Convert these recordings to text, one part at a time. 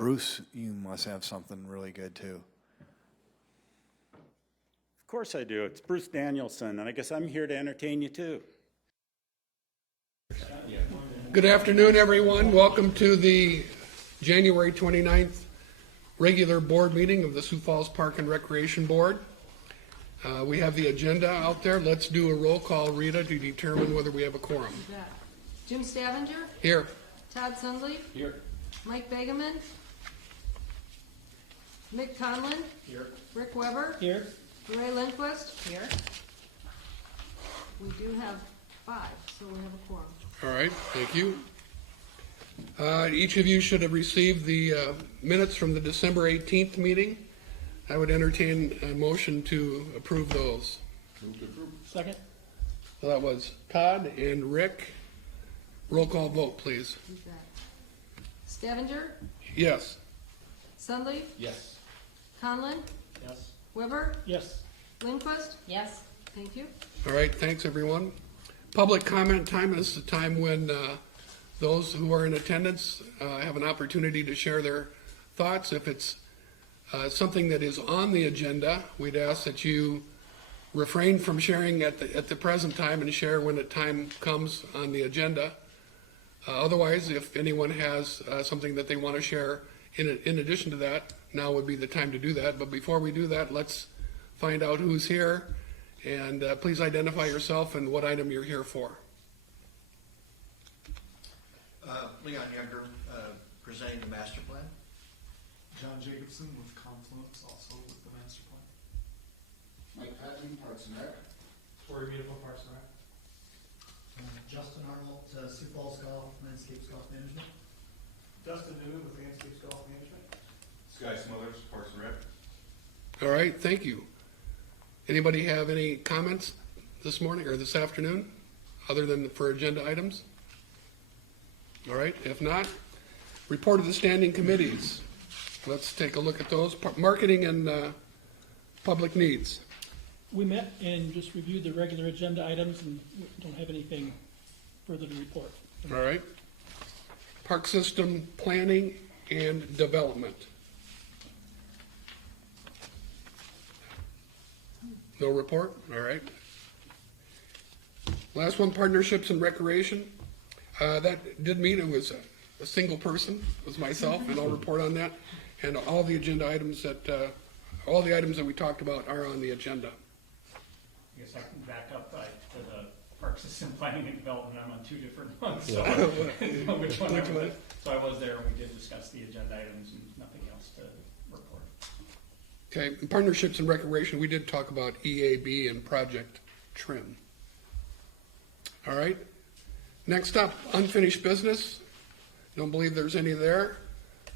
Bruce, you must have something really good too. Of course I do. It's Bruce Danielson, and I guess I'm here to entertain you too. Good afternoon, everyone. Welcome to the January 29th regular board meeting of the Sioux Falls Park and Recreation Board. We have the agenda out there. Let's do a roll call, Rita, to determine whether we have a quorum. Jim Stavenger? Here. Todd Sundley? Here. Mike Begeman? Mick Conlon? Here. Rick Weber? Here. Ray Lindquist? Here. We do have 5, so we have a quorum. All right, thank you. Each of you should have received the minutes from the December 18th meeting. I would entertain a motion to approve those. Move to approve. Second. Well, that was Todd and Rick. Roll call vote, please. Who's that? Stavenger? Yes. Sundley? Yes. Conlon? Yes. Weber? Yes. Lindquist? Yes. Thank you. All right, thanks, everyone. Public comment time is the time when those who are in attendance have an opportunity to share their thoughts. If it's something that is on the agenda, we'd ask that you refrain from sharing at the present time and share when the time comes on the agenda. Otherwise, if anyone has something that they want to share in addition to that, now would be the time to do that. But before we do that, let's find out who's here. And please identify yourself and what item you're here for. Leon Younger, presenting the master plan. John Jacobson with Confluence, also with the master plan. Mike Patton, Parks and Rec. Tori Beautiful, Parks and Rec. Justin Arnold, Sioux Falls Golf, Landscapes Golf Management. Dustin Newman with Landscapes Golf Management. Sky Smothers, Parks and Rec. All right, thank you. Anybody have any comments this morning or this afternoon, other than for agenda items? All right, if not, report of the standing committees. Let's take a look at those. Marketing and public needs. We met and just reviewed the regular agenda items and don't have anything further to report. All right. Park system planning and development. No report? All right. Last one, partnerships and recreation. That did meet. It was a single person. It was myself, and I'll report on that. And all the agenda items all the items that we talked about are on the agenda. I guess I can back up to the park system planning and development. I'm on 2 different ones, so which one I was with. So I was there and we did discuss the agenda items and nothing else to report. Okay, partnerships and recreation, we did talk about EAB and Project Trim. All right. Next up, unfinished business. Don't believe there's any there.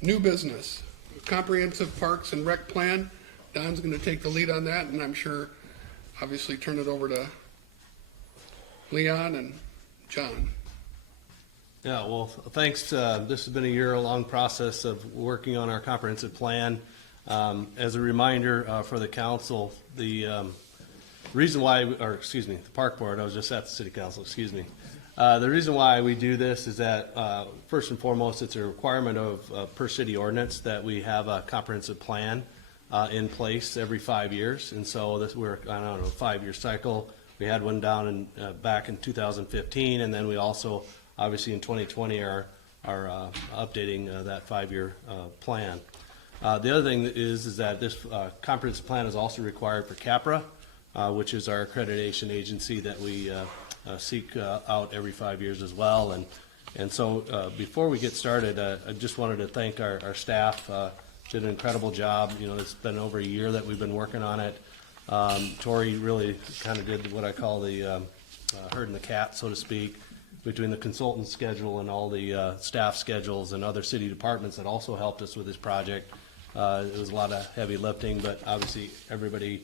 New business, comprehensive parks and rec plan. Don's going to take the lead on that, and I'm sure, obviously, turn it over to Leon and John. Yeah, well, thanks. This has been a year-long process of working on our comprehensive plan. As a reminder for the council, the reason why, the park board, I was just at the city council, the reason why we do this is that first and foremost, it's a requirement of per city ordinance that we have a comprehensive plan in place every 5 years. And so we're on a 5-year cycle. We had one down back in 2015, and then we also, obviously in 2020, are updating that 5-year plan. The other thing is that this comprehensive plan is also required for CAPRA, which is our accreditation agency that we seek out every 5 years as well. And so before we get started, I just wanted to thank our staff. Did an incredible job. You know, it's been over a year that we've been working on it. Tori really kind of did what I call the herding the cat, so to speak, between the consultant schedule and all the staff schedules and other city departments that also helped us with this project. It was a lot of heavy lifting, but obviously everybody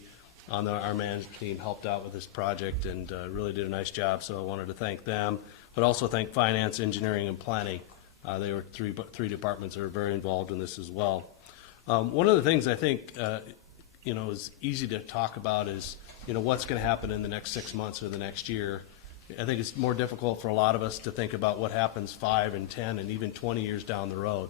on our management team helped out with this project and really did a nice job, so I wanted to thank them, but also thank finance, engineering, and planning. They were three departments that are very involved in this as well. One of the things I think is easy to talk about is what's going to happen in the next 6 months or the next year. I think it's more difficult for a lot of us to think about what happens 5 and 10 and even 20 years down the road.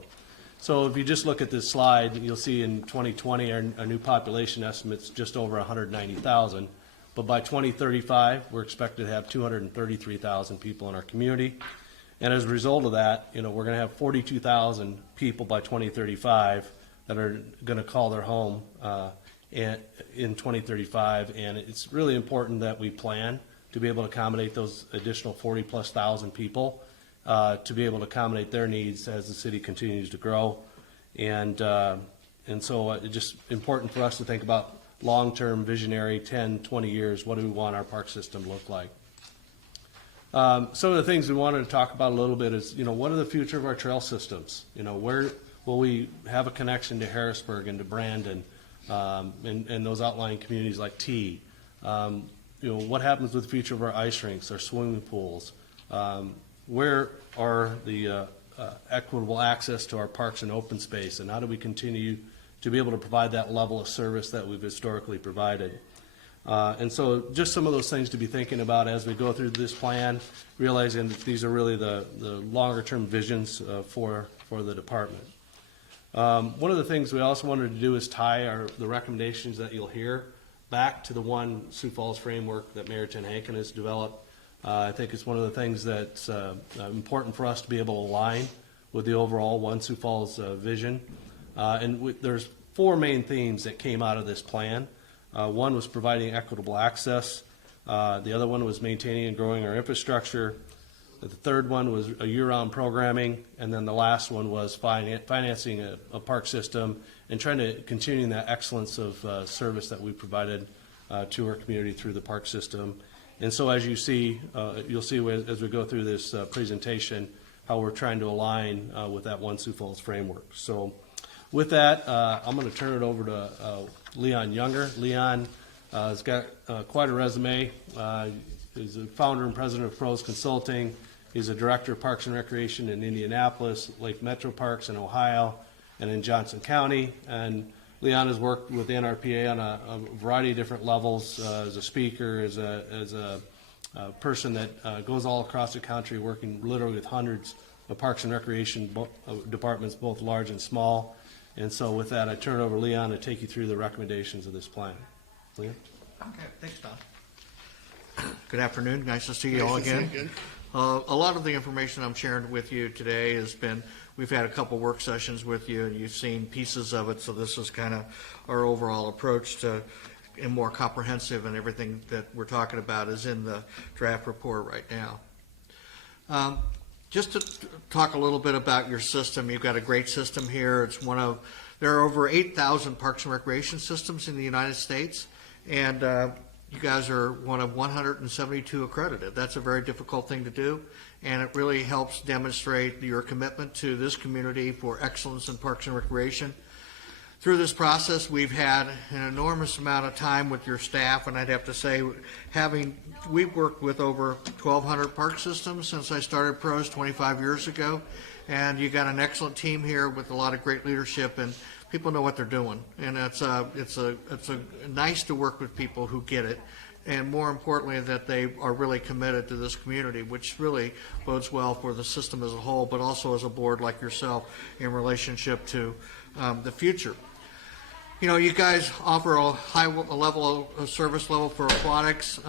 So if you just look at this slide, you'll see in 2020, our new population estimate's just over 190,000. But by 2035, we're expected to have 233,000 people in our community. And as a result of that, we're going to have 42,000 people by 2035 that are going to call their home in 2035. And it's really important that we plan to be able to accommodate those additional 40,000+ people, to be able to accommodate their needs as the city continues to grow. And so it's just important for us to think about long-term visionary, 10, 20 years, what do we want our park system to look like? Some of the things we wanted to talk about a little bit is, what are the future of our trail systems? Where will we have a connection to Harrisburg and to Brandon, and those outlying communities like T? What happens with the future of our ice rinks, our swimming pools? Where are the equitable access to our parks and open space, and how do we continue to be able to provide that level of service that we've historically provided? And so just some of those things to be thinking about as we go through this plan, realizing that these are really the longer term visions for the department. One of the things we also wanted to do is tie the recommendations that you'll hear back to the one Sioux Falls framework that Mayor Jen Hankin has developed. I think it's one of the things that's important for us to be able to align with the overall one Sioux Falls vision. There's 4 main themes that came out of this plan. One was providing equitable access. The other one was maintaining and growing our infrastructure. The third one was a year-round programming. And then the last one was financing a park system and trying to continue that excellence of service that we provided to our community through the park system. And so as you see, you'll see as we go through this presentation how we're trying to align with that one Sioux Falls framework. So with that, I'm going to turn it over to Leon Younger. Leon has got quite a resume. He's the founder and president of Pros Consulting. He's a director of Parks and Recreation in Indianapolis, Lake Metro Parks in Ohio, and in Johnson County. And Leon has worked with the NRPA on a variety of different levels, as a speaker, as a person that goes all across the country working literally with hundreds of Parks and Recreation departments, both large and small. And so with that, I turn it over to Leon to take you through the recommendations of this plan. Leon? Okay, thanks, Don. Good afternoon. Nice to see you all again. A lot of the information I'm sharing with you today has been, we've had a couple work sessions with you, and you've seen pieces of it, so this is kind of our overall approach to, and more comprehensive, and everything that we're talking about is in the draft report right now. Just to talk a little bit about your system, you've got a great system here. It's there are over 8,000 parks and recreation systems in the United States, and you guys are one of 172 accredited. That's a very difficult thing to do, and it really helps demonstrate your commitment to this community for excellence in parks and recreation. Through this process, we've had an enormous amount of time with your staff, and I'd have to say, we've worked with over 1,200 park systems since I started Pros 25 years ago, and you got an excellent team here with a lot of great leadership, and people know what they're doing, and it's nice to work with people who get it, and more importantly, that they are really committed to this community, which really bodes well for the system as a whole, but also as a board like yourself in relationship to the future. You guys offer a high level of service level for aquatics.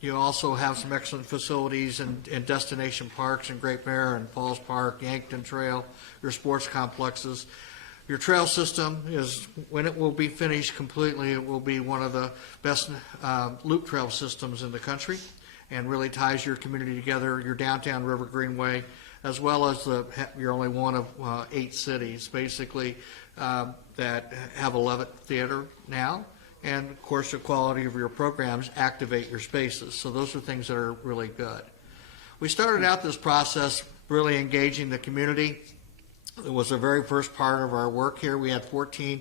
You also have some excellent facilities in destination parks in Great Bear and Falls Park, Yankton Trail, your sports complexes. Your trail system is, when it will be finished completely, it will be one of the best loop trail systems in the country, and really ties your community together, your downtown River Greenway, as well as you're only one of 8 cities, basically, that have a Amphitheater now. And of course, the quality of your programs activate your spaces. So those are things that are really good. We started out this process really engaging the community. It was the very first part of our work here. We had 14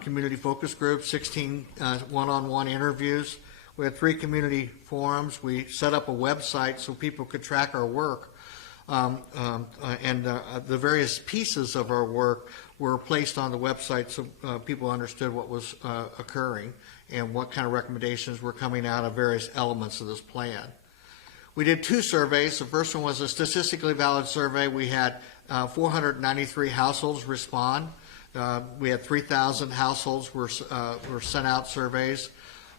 community focus groups, 16 one-on-one interviews. We had 3 community forums. We set up a website so people could track our work. And the various pieces of our work were placed on the website so people understood what was occurring and what kind of recommendations were coming out of various elements of this plan. We did 2 surveys. The first one was a statistically valid survey. We had 493 households respond. We had 3,000 households were sent out surveys,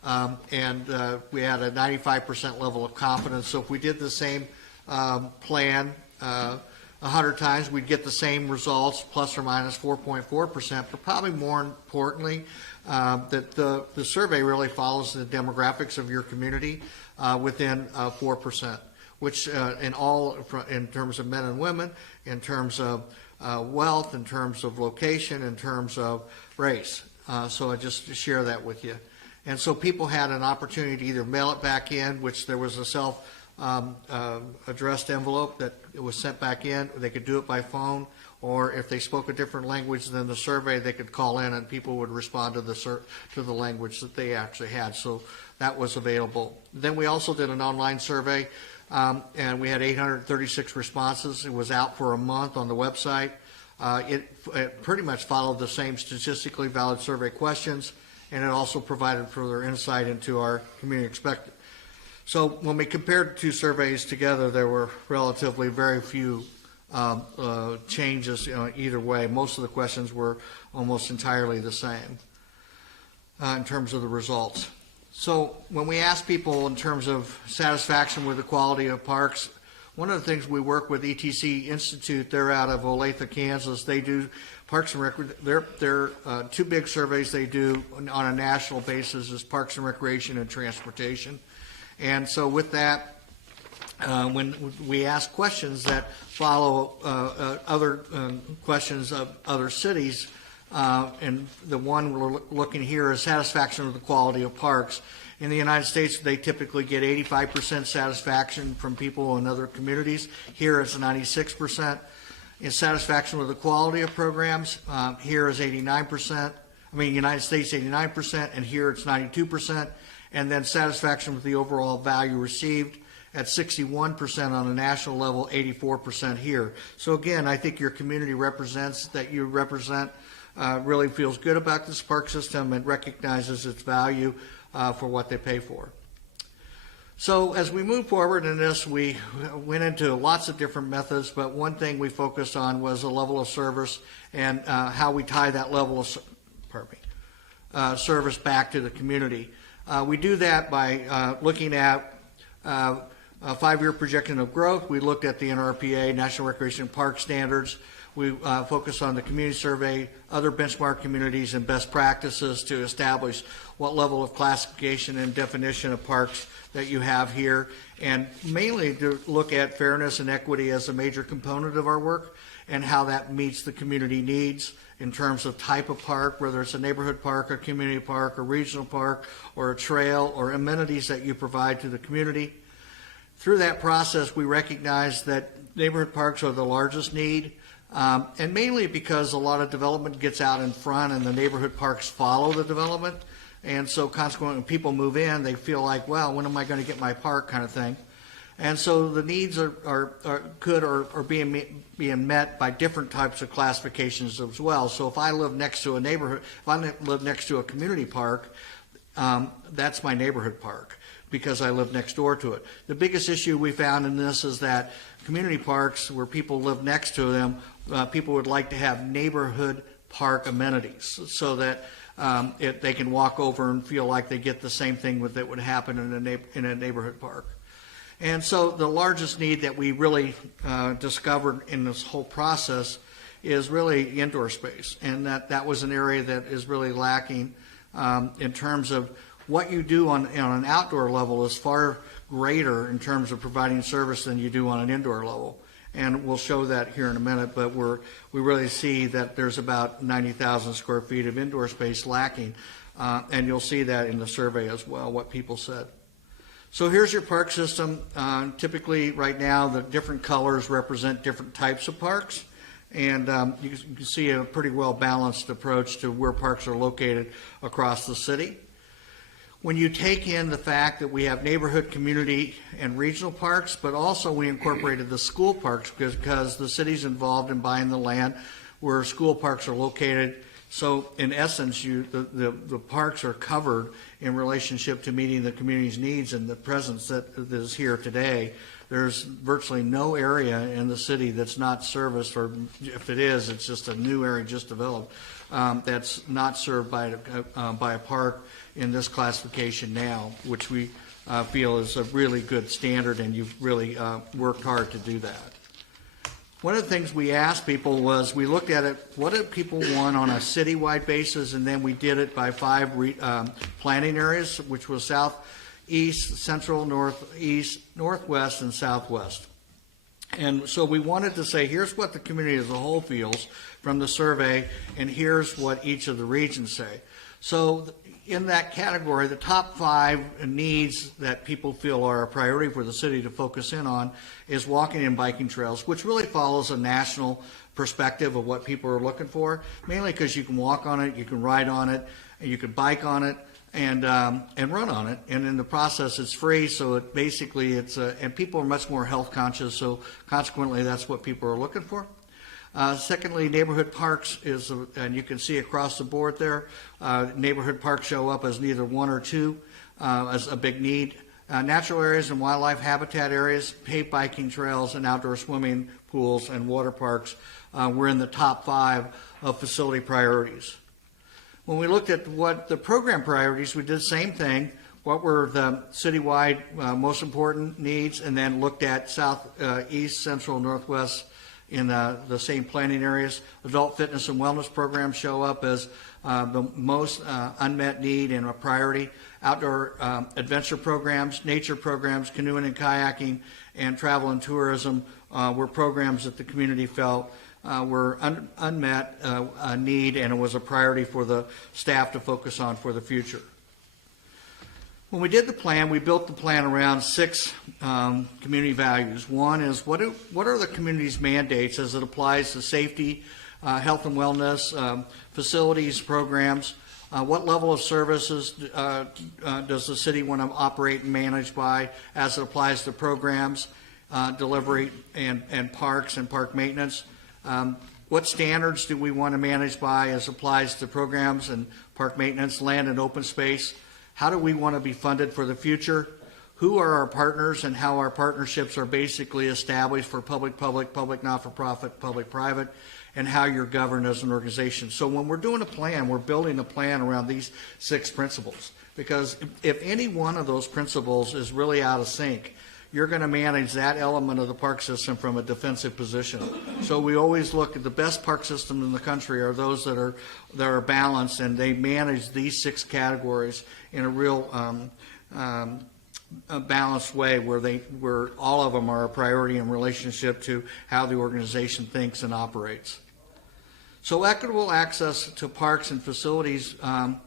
and we had a 95% level of confidence. So if we did the same plan 100 times, we'd get the same results, plus or minus 4.4%. But probably more importantly, that the survey really follows the demographics of your community within 4%, which in terms of men and women, in terms of wealth, in terms of location, in terms of race. So I just share that with you. And so people had an opportunity to either mail it back in, which there was a self-addressed envelope that it was sent back in. They could do it by phone, or if they spoke a different language than the survey, they could call in and people would respond to the language that they actually had. So that was available. Then we also did an online survey, and we had 836 responses. It was out for a month on the website. It pretty much followed the same statistically valid survey questions, and it also provided further insight into our community expected. So when we compared 2 surveys together, there were relatively very few changes either way. Most of the questions were almost entirely the same in terms of the results. So when we ask people in terms of satisfaction with the quality of parks, one of the things we work with ETC Institute, they're out of Olathe, Kansas. They do Parks and Rec. They're 2 big surveys they do on a national basis is Parks and Recreation and Transportation. And so with that, when we ask questions that follow other questions of other cities, and the one we're looking here is satisfaction with the quality of parks. In the United States, they typically get 85% satisfaction from people in other communities. Here it's 96%. In satisfaction with the quality of programs, here is 89%. United States 89%, and here it's 92%. And then satisfaction with the overall value received at 61% on a national level, 84% here. So again, I think your community really feels good about this park system and recognizes its value for what they pay for. So as we move forward in this, we went into lots of different methods, but one thing we focused on was the level of service and how we tie that level of service back to the community. We do that by looking at a 5-year projection of growth. We looked at the NRPA, National Recreation and Park Standards. We focused on the community survey, other benchmark communities, and best practices to establish what level of classification and definition of parks that you have here, and mainly to look at fairness and equity as a major component of our work and how that meets the community needs in terms of type of park, whether it's a neighborhood park, a community park, a regional park, or a trail, or amenities that you provide to the community. Through that process, we recognize that neighborhood parks are the largest need, and mainly because a lot of development gets out in front and the neighborhood parks follow the development. And so consequently, when people move in, they feel like, well, when am I going to get my park kind of thing. And so the needs are being met by different types of classifications as well. So if I live next to a neighborhood, if I live next to a community park, that's my neighborhood park because I live next door to it. The biggest issue we found in this is that community parks where people live next to them, people would like to have neighborhood park amenities so that they can walk over and feel like they get the same thing that would happen in a neighborhood park. And so the largest need that we really discovered in this whole process is really indoor space, and that was an area that is really lacking in terms of what you do on an outdoor level is far greater in terms of providing service than you do on an indoor level. And we'll show that here in a minute, but we really see that there's about 90,000 square feet of indoor space lacking, and you'll see that in the survey as well, what people said. So here's your park system. Typically right now the different colors represent different types of parks, and you can see a pretty well balanced approach to where parks are located across the city. When you take in the fact that we have neighborhood, community, and regional parks, but also we incorporated the school parks because the city's involved in buying the land where school parks are located, So in essence, the parks are covered in relationship to meeting the community's needs and the presence that is here today. There's virtually no area in the city that's not serviced, or if it is, it's just a new area just developed, that's not served by a park in this classification now, which we feel is a really good standard, and you've really worked hard to do that. One of the things we asked people was, we looked at it, what did people want on a citywide basis, and then we did it by 5 planning areas, which was south, east, central, northeast, northwest, and southwest. And so we wanted to say, here's what the community as a whole feels from the survey, and here's what each of the regions say. So in that category, the top 5 needs that people feel are a priority for the city to focus in on is walking and biking trails, which really follows a national perspective of what people are looking for, mainly because you can walk on it, you can ride on it, and you can bike on it, and run on it, and in the process it's free. So it basically and people are much more health conscious, so consequently that's what people are looking for. Secondly, neighborhood parks and you can see across the board there, neighborhood parks show up as neither 1 or 2 as a big need. Natural areas and wildlife habitat areas, paved biking trails, and outdoor swimming pools and water parks were in the top 5 of facility priorities. When we looked at what the program priorities, we did the same thing. What were the citywide most important needs, and then looked at south, east, central, northwest in the same planning areas. Adult fitness and wellness programs show up as the most unmet need and a priority. Outdoor adventure programs, nature programs, canoeing and kayaking, and travel and tourism were programs that the community felt were unmet need, and it was a priority for the staff to focus on for the future. When we did the plan, we built the plan around 6 community values. One is, what are the community's mandates as it applies to safety, health and wellness, facilities, programs? What level of services does the city want to operate and manage by as it applies to programs, delivery, and parks and park maintenance? What standards do we want to manage by as it applies to programs and park maintenance, land and open space? How do we want to be funded for the future? Who are our partners, and how our partnerships are basically established for public-public, public not-for-profit, public-private, and how you're governed as an organization. So when we're doing a plan, we're building a plan around these 6 principles. Because if any one of those principles is really out of sync, you're going to manage that element of the park system from a defensive position. So we always look at the best park systems in the country are those that are balanced, and they manage these 6 categories in a real a balanced way, where all of them are a priority in relationship to how the organization thinks and operates. So equitable access to parks and facilities,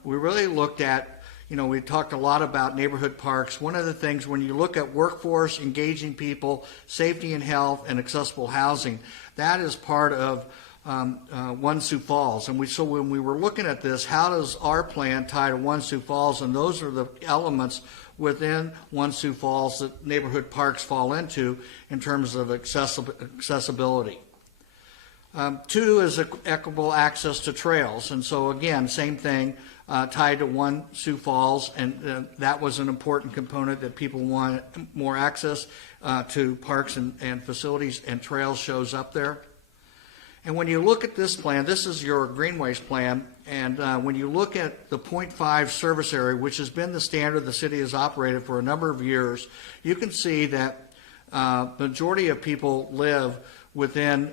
we really looked at, we talked a lot about neighborhood parks. One of the things, when you look at workforce, engaging people, safety and health, and accessible housing, that is part of One Sioux Falls. And so when we were looking at this, how does our plan tie to One Sioux Falls? And those are the elements within One Sioux Falls that neighborhood parks fall into in terms of accessibility. 2 is equitable access to trails. And so again, same thing, tied to One Sioux Falls, and that was an important component, that people want more access to parks and facilities, and trails shows up there. And when you look at this plan, this is your Greenways Plan, and when you look at the 0.5 service area, which has been the standard the city has operated for a number of years, you can see that the majority of people live within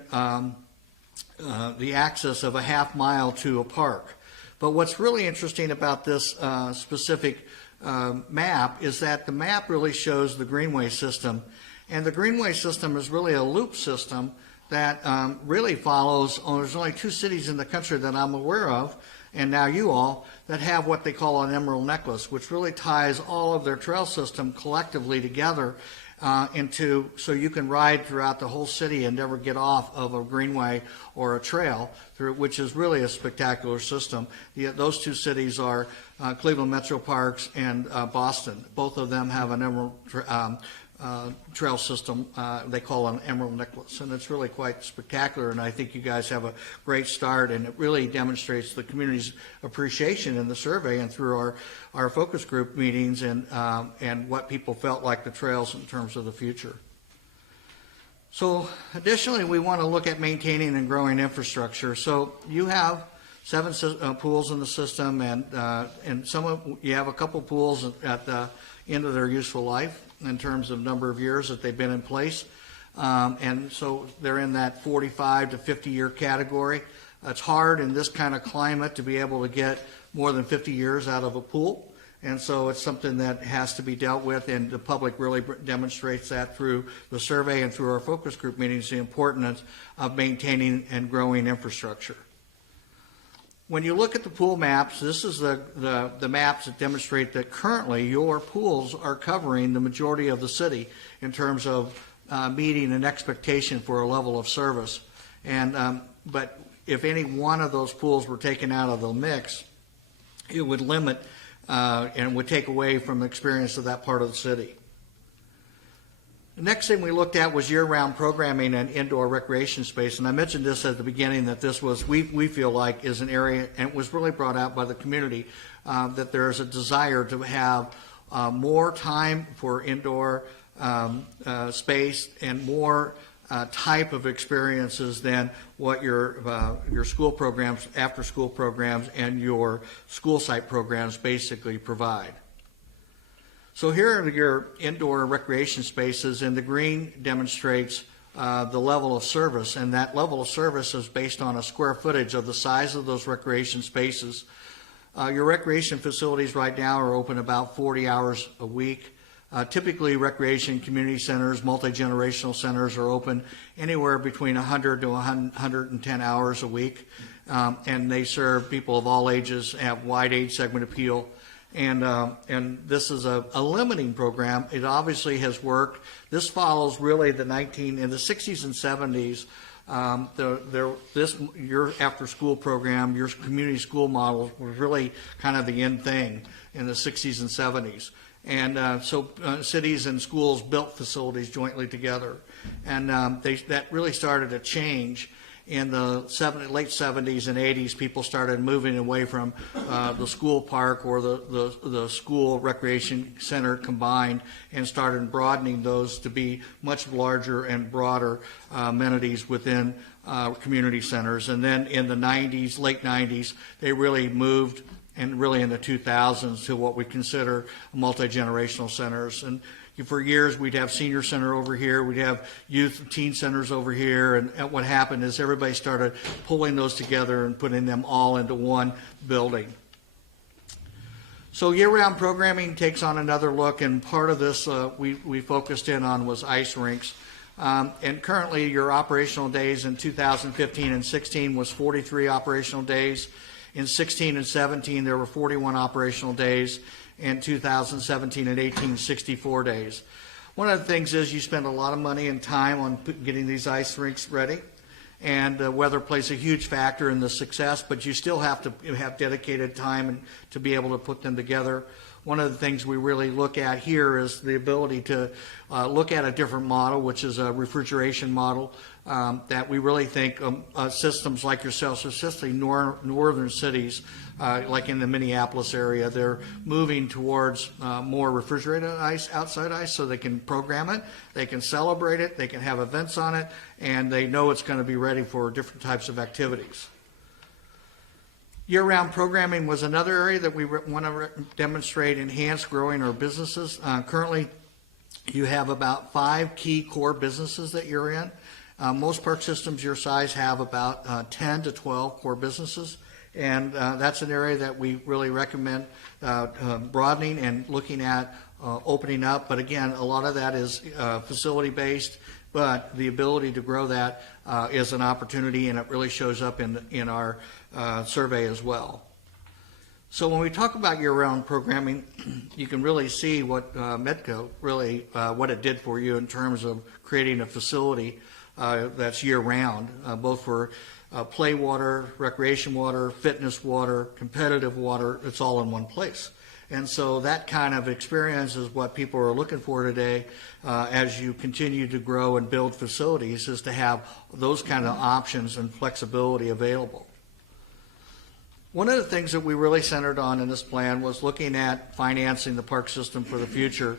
the access of a half mile to a park. But what's really interesting about this specific map is that the map really shows the Greenway System. And the Greenway System is really a loop system that really follows, there's only 2 cities in the country that I'm aware of, and now you all, that have what they call an emerald necklace, which really ties all of their trail system collectively together so you can ride throughout the whole city and never get off of a greenway or a trail, which is really a spectacular system. Those 2 cities are Cleveland Metro Parks and Boston. Both of them have an emerald trail system they call an emerald necklace, and it's really quite spectacular, and I think you guys have a great start, and it really demonstrates the community's appreciation in the survey and through our focus group meetings and what people felt like the trails in terms of the future. So additionally, we want to look at maintaining and growing infrastructure. So you have 7 pools in the system, and you have a couple pools at the end of their useful life in terms of number of years that they've been in place. And so they're in that 45 to 50 year category. It's hard in this kind of climate to be able to get more than 50 years out of a pool. And so it's something that has to be dealt with, and the public really demonstrates that through the survey and through our focus group meetings, the importance of maintaining and growing infrastructure. When you look at the pool maps, this is the maps that demonstrate that currently your pools are covering the majority of the city in terms of meeting an expectation for a level of service. And but if any one of those pools were taken out of the mix, it would limit and would take away from the experience of that part of the city. The next thing we looked at was year-round programming and indoor recreation space, and I mentioned this at the beginning that this was, we feel like, is an area, and it was really brought out by the community, that there's a desire to have more time for indoor space and more type of experiences than what your school programs, after-school programs, and your school site programs basically provide. So here are your indoor recreation spaces, and the green demonstrates the level of service, and that level of service is based on a square footage of the size of those recreation spaces. Your recreation facilities right now are open about 40 hours a week. Typically, recreation community centers, multi-generational centers are open anywhere between 100 to 110 hours a week, and they serve people of all ages, have wide age segment appeal. And this is a limiting program. It obviously has worked. This follows really in the 60s and 70s. Your after-school program, your community school model was really kind of the in thing in the 60s and 70s. And so cities and schools built facilities jointly together. And that really started to change. In the late 70s and 80s, people started moving away from the school park or the school recreation center combined and started broadening those to be much larger and broader amenities within community centers. And then in the 90s, late 90s, they really moved, and really in the 2000s, to what we consider multi-generational centers. And for years, we'd have senior center over here, we'd have youth and teen centers over here, and what happened is everybody started pulling those together and putting them all into one building. So year-round programming takes on another look, and part of this we focused in on was ice rinks. And currently, your operational days in 2015 and 16 was 43 operational days. In 16 and 17, there were 41 operational days. In 2017 and 18, 64 days. One of the things is you spend a lot of money and time on getting these ice rinks ready, and weather plays a huge factor in the success, but you still have to have dedicated time to be able to put them together. One of the things we really look at here is the ability to look at a different model, which is a refrigeration model, that we really think systems like yourselves, especially northern cities, like in the Minneapolis area, they're moving towards more refrigerated ice, outside ice, so they can program it, they can celebrate it, they can have events on it, and they know it's going to be ready for different types of activities. Year-round programming was another area that we want to demonstrate enhanced growing our businesses. Currently, you have about 5 key core businesses that you're in. Most park systems your size have about 10 to 12 core businesses, and that's an area that we really recommend broadening and looking at opening up. But again, a lot of that is facility-based, but the ability to grow that is an opportunity, and it really shows up in our survey as well. So when we talk about year-round programming, you can really see what Medco really, what it did for you in terms of creating a facility that's year-round, both for play water, recreation water, fitness water, competitive water. It's all in one place. And so that kind of experience is what people are looking for today as you continue to grow and build facilities, is to have those kind of options and flexibility available. One of the things that we really centered on in this plan was looking at financing the park system for the future,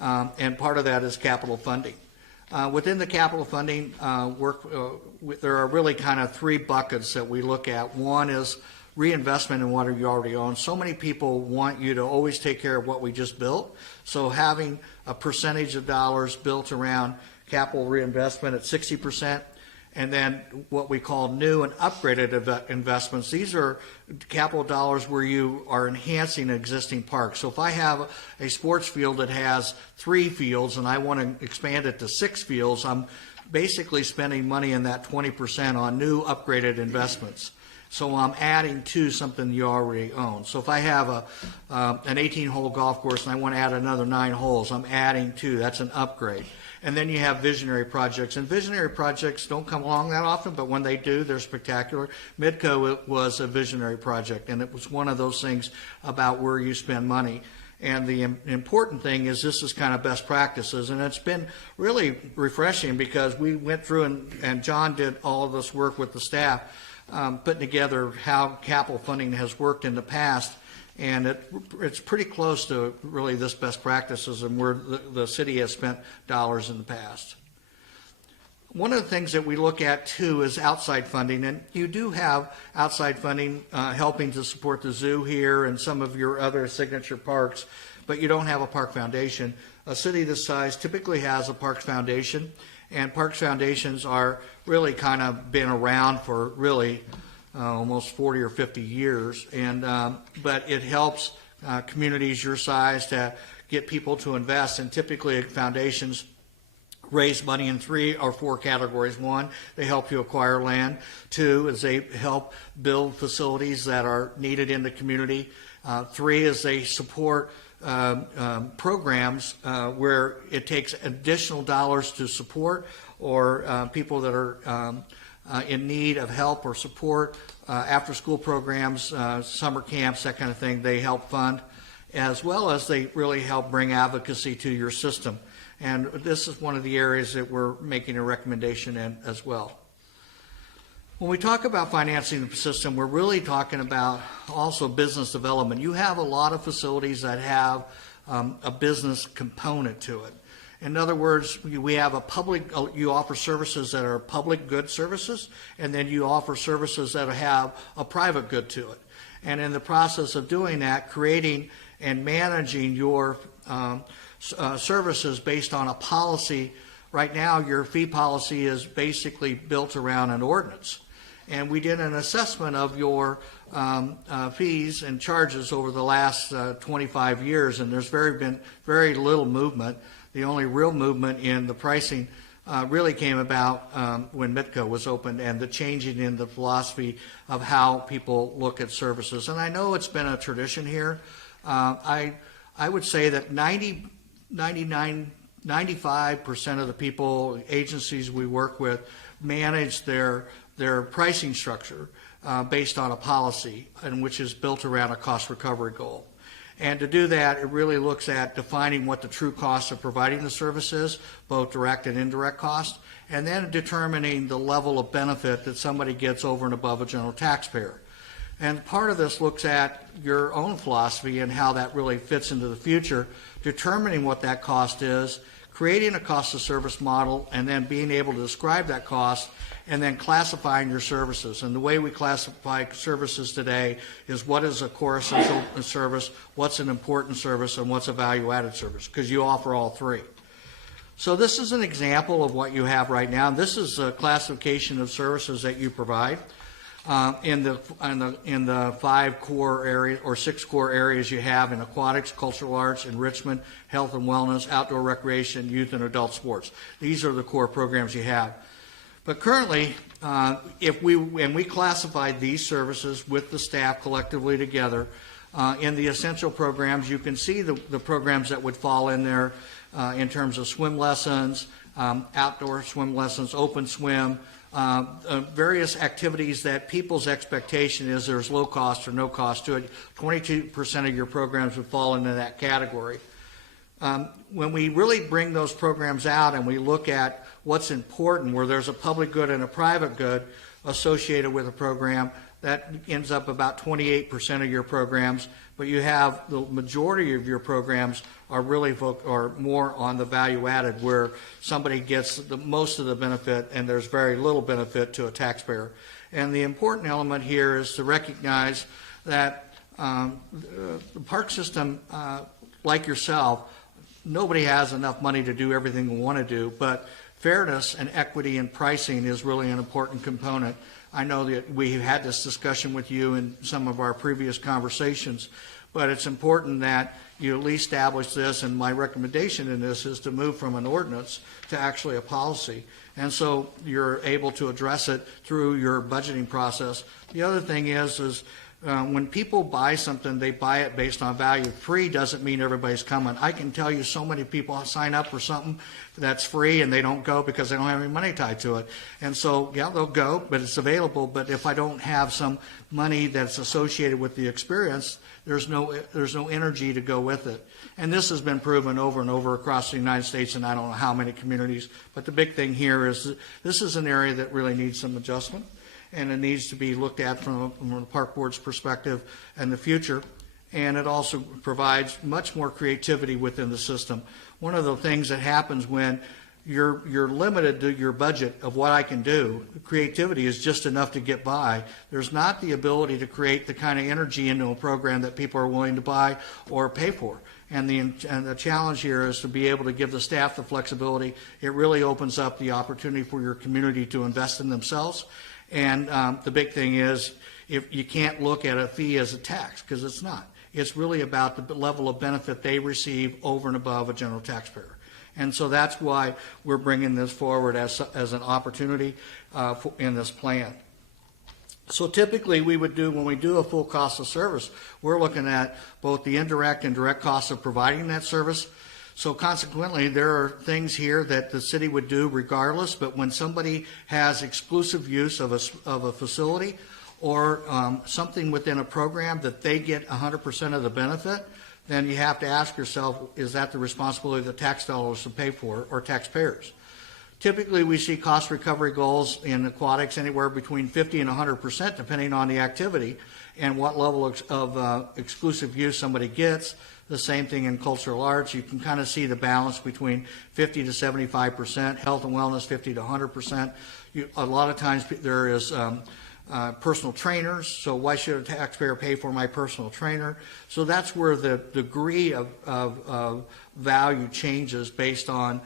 and part of that is capital funding. Within the capital funding there are really kind of three buckets that we look at. One is reinvestment in what you already own. So many people want you to always take care of what we just built. So having a percentage of dollars built around capital reinvestment at 60%, and then what we call new and upgraded investments. These are capital dollars where you are enhancing an existing park. So if I have a sports field that has 3 fields and I want to expand it to 6 fields, I'm basically spending money in that 20% on new upgraded investments. So I'm adding to something you already own. So if I have an 18-hole golf course and I want to add another 9 holes, I'm adding to. That's an upgrade. And then you have visionary projects. And visionary projects don't come along that often, but when they do, they're spectacular. Midco was a visionary project, and it was one of those things about where you spend money. And the important thing is this is kind of best practices, and it's been really refreshing because we went through and John did all of this work with the staff, putting together how capital funding has worked in the past. And it's pretty close to really this best practices and where the city has spent dollars in the past. One of the things that we look at too is outside funding, and you do have outside funding helping to support the zoo here and some of your other signature parks, but you don't have a park foundation. A city this size typically has a parks foundation, and parks foundations are really kind of been around for really almost 40 or 50 years, and but it helps communities your size to get people to invest. And typically foundations raise money in 3 or 4 categories. 1, they help you acquire land. 2 is they help build facilities that are needed in the community. 3 is they support programs where it takes additional dollars to support, or people that are in need of help or support, after school programs, summer camps, that kind of thing, they help fund, as well as they really help bring advocacy to your system. And this is one of the areas that we're making a recommendation in as well. When we talk about financing the system, we're really talking about also business development. You have a lot of facilities that have a business component to it. In other words, we have you offer services that are public good services, and then you offer services that have a private good to it. And in the process of doing that, creating and managing your services based on a policy. Right now, your fee policy is basically built around an ordinance. And we did an assessment of your fees and charges over the last 25 years, and there's been very little movement. The only real movement in the pricing really came about when Mitco was opened, and the changing in the philosophy of how people look at services. And I know it's been a tradition here. I would say that 95% of the people, agencies we work with, manage their pricing structure based on a policy, and which is built around a cost recovery goal. And to do that, it really looks at defining what the true cost of providing the service is, both direct and indirect cost, and then determining the level of benefit that somebody gets over and above a general taxpayer. And part of this looks at your own philosophy and how that really fits into the future, determining what that cost is, creating a cost of service model, and then being able to describe that cost, and then classifying your services. And the way we classify services today is what is a core essential service, what's an important service, and what's a value-added service, because you offer all three. So this is an example of what you have right now. This is a classification of services that you provide in the 5 core areas or 6 core areas you have in aquatics, cultural arts, enrichment, health and wellness, outdoor recreation, youth and adult sports. These are the core programs you have. But currently, when we classified these services with the staff collectively together, in the essential programs, you can see the programs that would fall in there in terms of swim lessons, outdoor swim lessons, open swim, various activities that people's expectation is there's low cost or no cost to it. 22% of your programs would fall into that category. When we really bring those programs out and we look at what's important, where there's a public good and a private good associated with a program, that ends up about 28% of your programs, but you have the majority of your programs are really are more on the value added, where somebody gets the most of the benefit and there's very little benefit to a taxpayer. And the important element here is to recognize that the park system, like yourself, nobody has enough money to do everything we want to do, but fairness and equity in pricing is really an important component. I know that we've had this discussion with you in some of our previous conversations, but it's important that you at least establish this, and my recommendation in this is to move from an ordinance to actually a policy. And so you're able to address it through your budgeting process. The other thing is when people buy something, they buy it based on value. Free doesn't mean everybody's coming. I can tell you so many people sign up for something that's free and they don't go because they don't have any money tied to it. And so, yeah, they'll go, but it's available. But if I don't have some money that's associated with the experience, there's no energy to go with it. And this has been proven over and over across the United States, and I don't know how many communities. But the big thing here is this is an area that really needs some adjustment, and it needs to be looked at from the park board's perspective in the future. And it also provides much more creativity within the system. One of the things that happens when you're limited to your budget of what I can do, creativity is just enough to get by. There's not the ability to create the kind of energy into a program that people are willing to buy or pay for. And the challenge here is to be able to give the staff the flexibility. It really opens up the opportunity for your community to invest in themselves. And the big thing is, if you can't look at a fee as a tax, because it's not. It's really about the level of benefit they receive over and above a general taxpayer. And so that's why we're bringing this forward as an opportunity in this plan. So typically we would do, when we do a full cost of service, we're looking at both the indirect and direct costs of providing that service. So consequently, there are things here that the city would do regardless, but when somebody has exclusive use of a facility or something within a program that they get 100% of the benefit, then you have to ask yourself, is that the responsibility of the tax dollars to pay for or taxpayers? Typically, we see cost recovery goals in aquatics anywhere between 50 and 100%, depending on the activity and what level of exclusive use somebody gets. The same thing in cultural arts. You can kind of see the balance between 50 to 75%, health and wellness 50 to 100%. A lot of times there is personal trainers, so why should a taxpayer pay for my personal trainer? So that's where the degree of value changes based on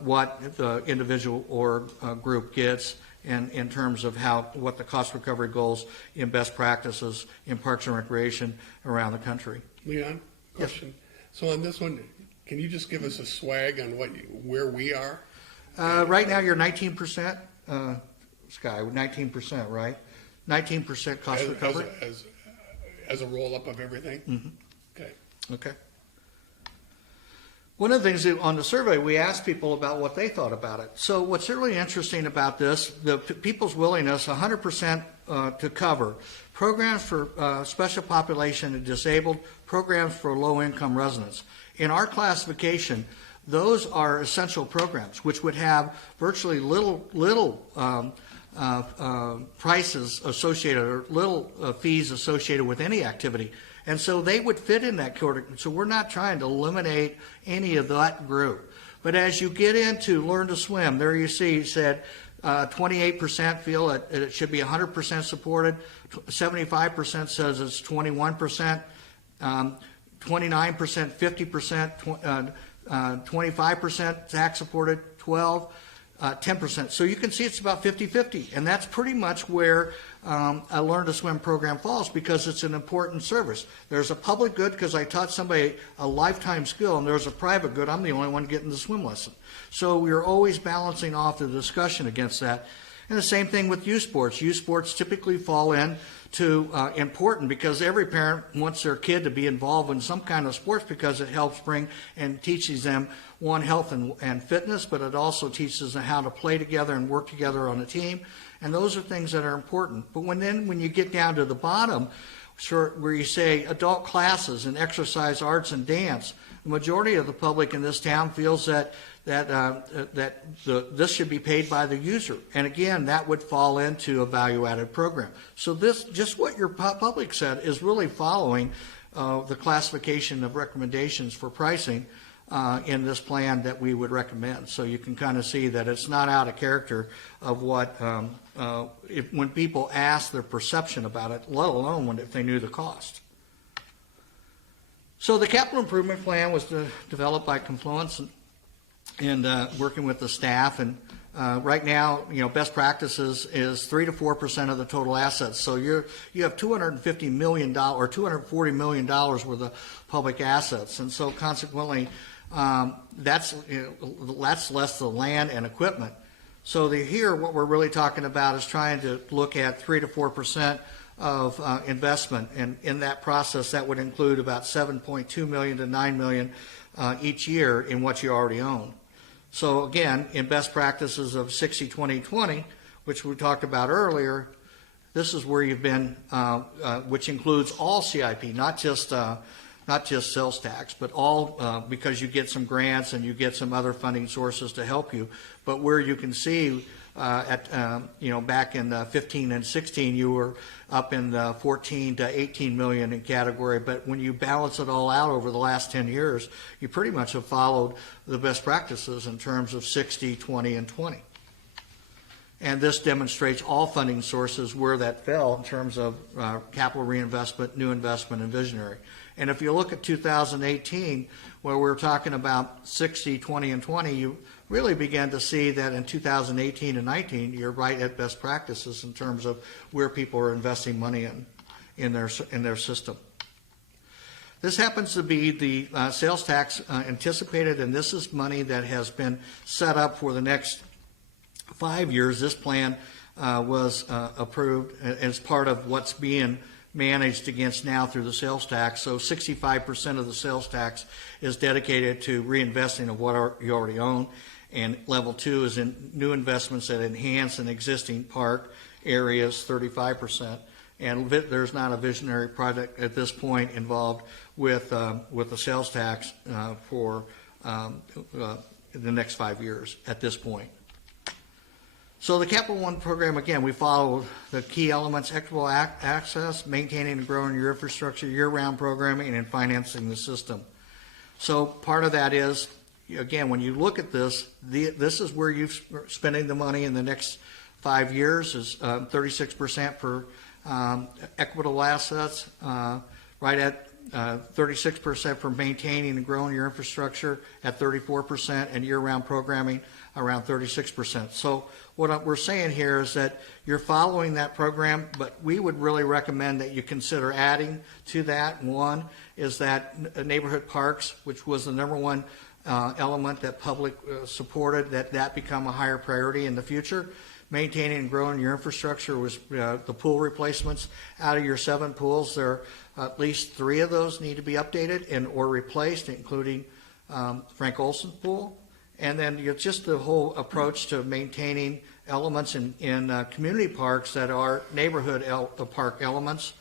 what the individual or group gets in terms of what the cost recovery goals in best practices in parks and recreation around the country. Leon, question. Yes. So on this one, can you just give us a swag on where we are? Right now you're 19%, Sky, 19%, right? 19% cost recovery. As a roll-up of everything? Mm-hmm. Okay. Okay. One of the things on the survey, we asked people about what they thought about it. So what's really interesting about this, the people's willingness, 100% to cover programs for special population and disabled, programs for low-income residents. In our classification, those are essential programs, which would have virtually little prices associated or little fees associated with any activity. And so they would fit in that category. So we're not trying to eliminate any of that group. But as you get into Learn to Swim, there you see, it said 28% feel it should be 100% supported. 75% says it's 21%. 29%, 50%, 25% tax supported, 10%. So you can see it's about 50-50, and that's pretty much where a Learn to Swim program falls, because it's an important service. There's a public good because I taught somebody a lifetime skill, and there's a private good. I'm the only one getting the swim lesson. So we're always balancing off the discussion against that. And the same thing with youth sports. Youth sports typically fall in to important because every parent wants their kid to be involved in some kind of sports because it helps bring and teaches them health and fitness, but it also teaches them how to play together and work together on a team. And those are things that are important. But when you get down to the bottom, where you say adult classes and exercise, arts, and dance, the majority of the public in this town feels that this should be paid by the user. And again, that would fall into a value-added program. So this, just what your public said, is really following the classification of recommendations for pricing in this plan that we would recommend. So you can kind of see that it's not out of character of what, when people ask their perception about it, let alone if they knew the cost. So the capital improvement plan was developed by Confluence and working with the staff. And right now, best practices is 3 to 4% of the total assets. So you have $250 million or $240 million worth of public assets, and so consequently, that's less the land and equipment. So here, what we're really talking about is trying to look at 3 to 4% of investment, and in that process, that would include about $7.2 million to $9 million each year in what you already own. So again, in best practices of 60-20-20, which we talked about earlier, this is where you've been, which includes all CIP, not just sales tax, but all, because you get some grants and you get some other funding sources to help you. But where you can see back in 15 and 16, you were up in the 14 to 18 million in category. But when you balance it all out over the last 10 years, you pretty much have followed the best practices in terms of 60, 20, and 20. And this demonstrates all funding sources where that fell in terms of capital reinvestment, new investment, and visionary. And if you look at 2018, where we're talking about 60, 20, and 20, you really began to see that in 2018 and 19, you're right at best practices in terms of where people are investing money in their system. This happens to be the sales tax anticipated, and this is money that has been set up for the next 5 years. This plan was approved as part of what's being managed against now through the sales tax. So 65% of the sales tax is dedicated to reinvesting of what you already own, and level 2 is in new investments that enhance an existing park areas, 35%. And there's not a visionary project at this point involved with the sales tax for the next 5 years at this point. So the Capital One program, again, we follow the key elements: equitable access, maintaining and growing your infrastructure, year-round programming, and financing the system. So part of that is, again, when you look at this, this is where you're spending the money in the next 5 years is 36% for equitable assets, right at 36% for maintaining and growing your infrastructure at 34%, and year-round programming around 36%. So what we're saying here is that you're following that program, but we would really recommend that you consider adding to that. One is that neighborhood parks, which was the number one element that public supported, that become a higher priority in the future. Maintaining and growing your infrastructure was the pool replacements. Out of your 7 pools, there are at least 3 of those need to be updated and or replaced, including Frank Olson's pool. And then just the whole approach to maintaining elements in community parks that are neighborhood park elements,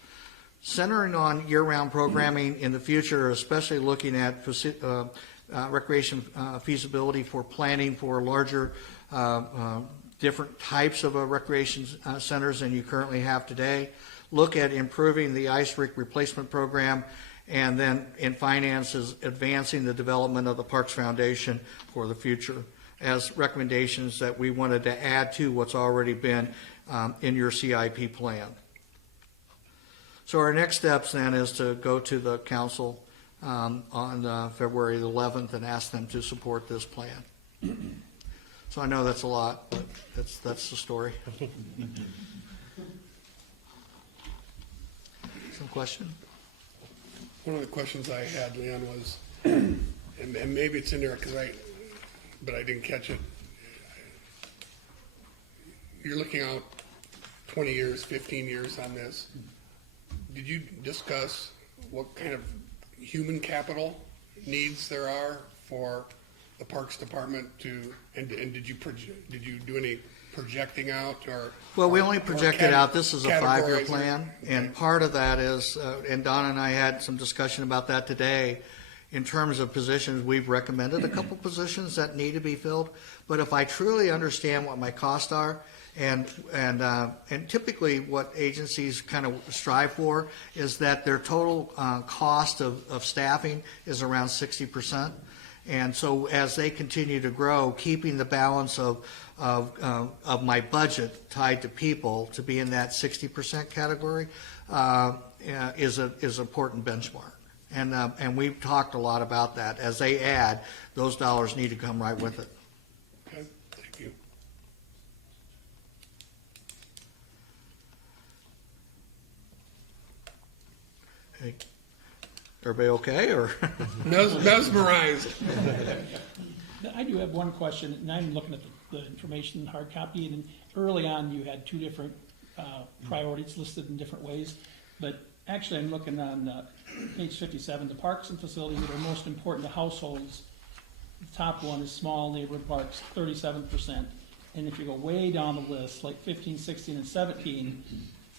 centering on year-round programming in the future, especially looking at recreation feasibility for planning for larger different types of recreation centers than you currently have today. Look at improving the ice rink replacement program, and then in finances, advancing the development of the Parks Foundation for the future as recommendations that we wanted to add to what's already been in your CIP plan. So our next steps then is to go to the council on February the 11th and ask them to support this plan. So I know that's a lot, but that's the story. Some question? One of the questions I had, Leon, was, and maybe it's in there but I didn't catch it. You're looking out 20 years, 15 years on this. Did you discuss what kind of human capital needs there are for the Parks Department to, and did you do any projecting out or? Well, we only or projected out, this is a 5-year categorizing? plan, and Okay. part of that is, and Donna and I had some discussion about that today, in terms of positions, we've recommended a couple positions that need to be filled, but if I truly understand what my costs are, and typically what agencies kind of strive for is that their total cost of staffing is around 60%. And so as they continue to grow, keeping the balance of my budget tied to people to be in that 60% category is an important benchmark. And we've talked a lot about that. As they add, those dollars need to come right with it. Okay, thank you. Hey, everybody okay, or? Mesmerized. I do have one question, and I'm looking at the information in hard copy, and early on, you had two different priorities listed in different ways, but actually, I'm looking on page 57, the parks and facilities that are most important to households. The top one is small neighborhood parks, 37%, and if you go way down the list, like 15, 16, and 17,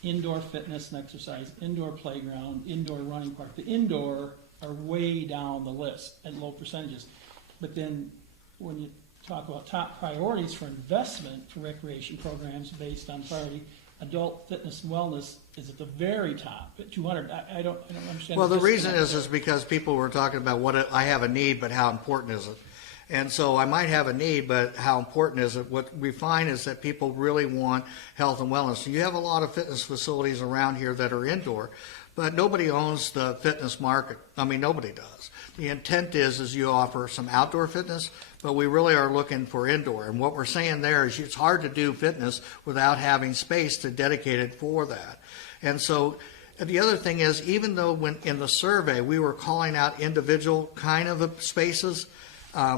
indoor fitness and exercise, indoor playground, indoor running park, the indoor are way down the list at low percentages. But then when you talk about top priorities for investment for recreation programs based on priority, adult fitness and wellness is at the very top at 200. I don't understand. Well, the reason disconnect is there. because people were talking about I have a need, but how important is it? And so I might have a need, but how important is it? What we find is that people really want health and wellness. So you have a lot of fitness facilities around here that are indoor, but nobody owns the fitness market. I mean, nobody does. The intent is you offer some outdoor fitness, but we really are looking for indoor. And what we're saying there is it's hard to do fitness without having space to dedicate it for that. And so the other thing is, even though when in the survey we were calling out individual kind of spaces,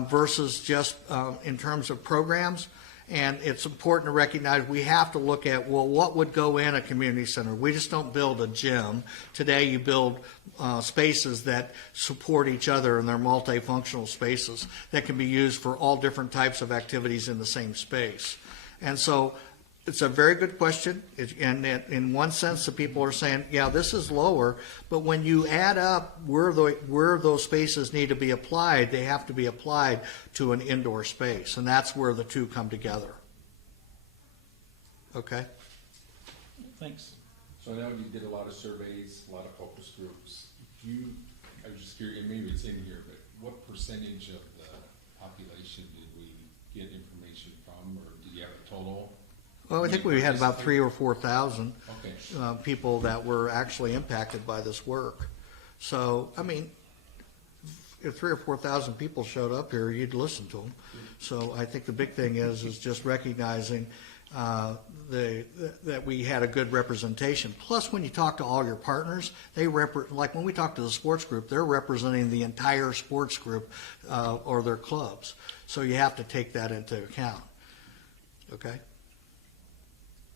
versus just in terms of programs. And it's important to recognize we have to look at, well, what would go in a community center? We just don't build a gym. Today you build spaces that support each other, and they're multifunctional spaces that can be used for all different types of activities in the same space. And so it's a very good question. And in one sense, the people are saying, yeah, this is lower, but when you add up where those spaces need to be applied, they have to be applied to an indoor space, and that's where the two come together. Okay? Thanks. So I know you did a lot of surveys, a lot of focus groups. I was just curious, and maybe it's in here, but what percentage of the population did we get information from, or do you have a total? Well, I think we had about 3,000 or 4,000 Okay. people that were actually impacted by this work. So, I mean, if 3,000 or 4,000 people showed up here, you'd listen to them. So I think the big thing is just recognizing that we had a good representation. Plus, when you talk to all your partners, like when we talk to the sports group, they're representing the entire sports group or their clubs. So you have to take that into account. Okay?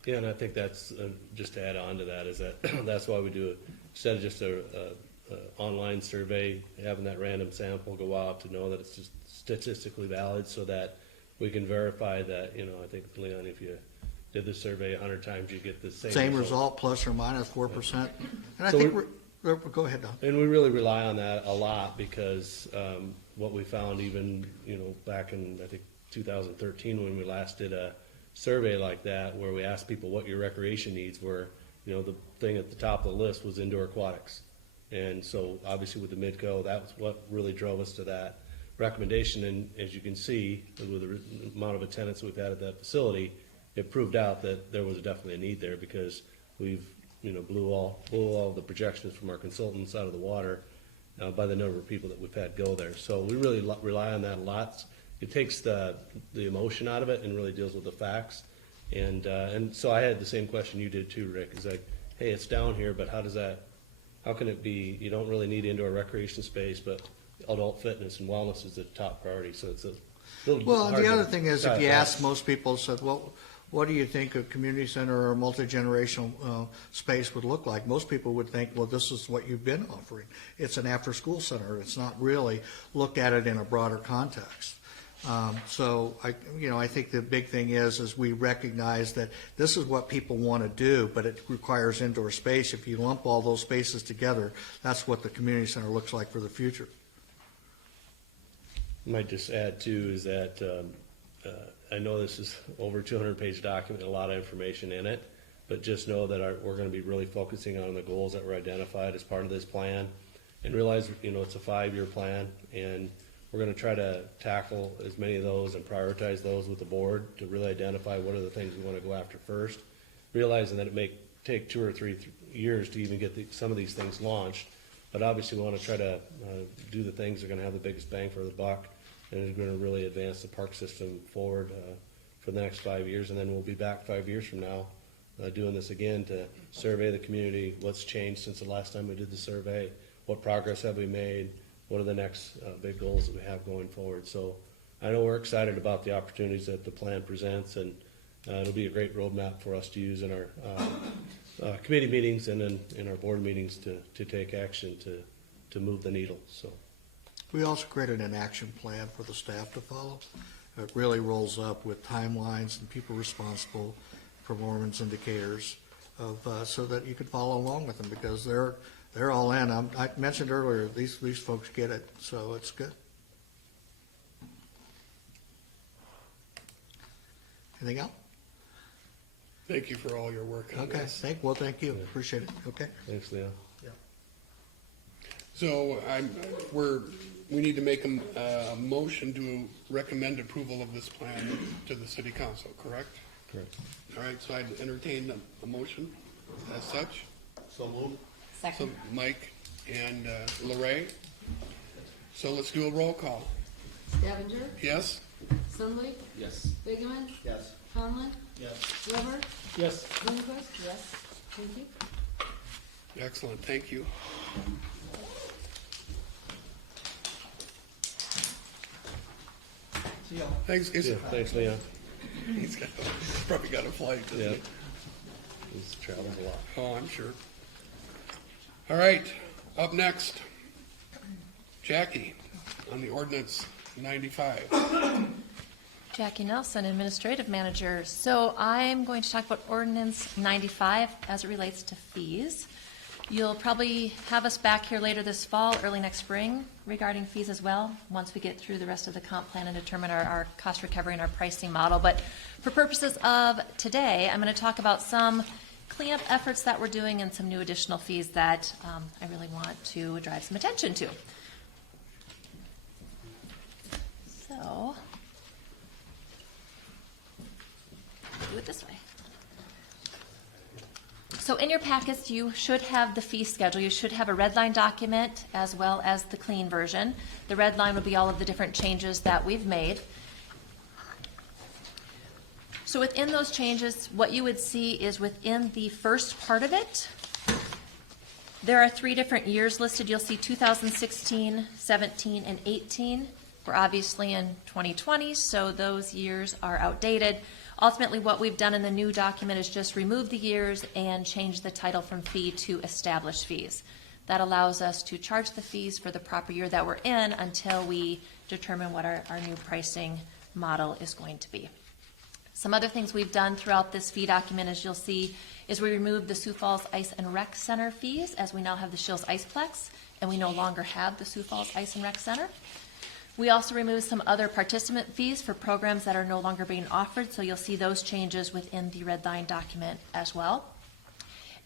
Yeah, and I think that's, just to add on to that, is that that's why we do it, instead of just a online survey, having that random sample go out to know that it's just statistically valid, so that we can verify that, I think, Leon, if you did the survey 100 times, you get the same result, plus or minus 4%. And I So think go ahead, Don. And we really rely on that a lot because what we found even, back in, I think, 2013, when we last did a survey like that, where we asked people what your recreation needs were, the thing at the top of the list was indoor aquatics. And so obviously with the Midco, that was what really drove us to that recommendation. And as you can see, with the amount of attendance we've had at that facility, it proved out that there was definitely a need there, because we've, blew all the projections from our consultants out of the water by the number of people that we've had go there. So we really rely on that a lot. It takes the emotion out of it and really deals with the facts. And so I had the same question you did too, Rick. It's like, hey, it's down here, but how can it be, you don't really need indoor recreation space, but adult fitness and wellness is the top priority, so it's a little Well, and hard the to other thing is, if tie you it ask back. most people, said, well, what do you think a community center or multi-generational space would look like? Most people would think, well, this is what you've been offering. It's an after-school center. It's not really looked at it in a broader context. So I think the big thing is we recognize that this is what people want to do, but it requires indoor space. If you lump all those spaces together, that's what the community center looks like for the future. Might just add too is that I know this is over 200-page document, a lot of information in it, but just know that we're going to be really focusing on the goals that were identified as part of this plan, and realize it's a 5-year plan, and we're going to try to tackle as many of those and prioritize those with the board to really identify what are the things we want to go after first, realizing that it may take 2 or 3 years to even get some of these things launched, but obviously we want to try to do the things that are going to have the biggest bang for the buck, and is going to really advance the park system forward for the next 5 years. And then we'll be back 5 years from now doing this again to survey the community, what's changed since the last time we did the survey, what progress have we made, what are the next big goals that we have going forward. So I know we're excited about the opportunities that the plan presents, and it'll be a great roadmap for us to use in our committee meetings and in our board meetings to take action to move the needle. So. We also created an action plan for the staff to follow. It really rolls up with timelines and people responsible, performance indicators, so that you can follow along with them, because they're all in. I mentioned earlier, these folks get it, so it's good. Anything else? Thank you for all your work on Okay, this. thank you. Appreciate it. Okay. Thanks, Leo. So we need to make a motion to recommend approval of this plan to the city council, correct? Correct. All right, so I'd entertain a motion as such. So moved. So Second. Mike and Lorraine. So let's do a roll call. Devinger, Yes? Sunley, Yes. Bigeman, Yes. Conlon, Yes. Weber, Yes. Lindquist, yes. Thank you. Excellent, thank you. See y'all. Thanks, guys. Yeah, thanks, Leo. He's probably got a flight, doesn't Yeah. he? He's traveled a lot. Oh, I'm sure. All right, up next, Jackie on the Ordinance 95. Jackie Nelson, Administrative Manager. So I'm going to talk about Ordinance 95 as it relates to fees. You'll probably have us back here later this fall, early next spring, regarding fees as well, once we get through the rest of the comp plan and determine our cost recovery and our pricing model. But for purposes of today, I'm going to talk about some cleanup efforts that we're doing and some new additional fees that I really want to drive some attention to. So, do it this way. So in your packets, you should have the fee schedule. You should have a red line document as well as the clean version. The red line would be all of the different changes that we've made. So within those changes, what you would see is within the first part of it, there are 3 different years listed. You'll see 2016, 17, and 18. We're obviously in 2020, so those years are outdated. Ultimately, what we've done in the new document is just remove the years and change the title from fee to established fees. That allows us to charge the fees for the proper year that we're in until we determine what our new pricing model is going to be. Some other things we've done throughout this fee document, as you'll see, is we removed the Sioux Falls Ice and Rec Center fees, as we now have the Shills Iceplex, and we no longer have the Sioux Falls Ice and Rec Center. We also removed some other participant fees for programs that are no longer being offered, so you'll see those changes within the red line document as well.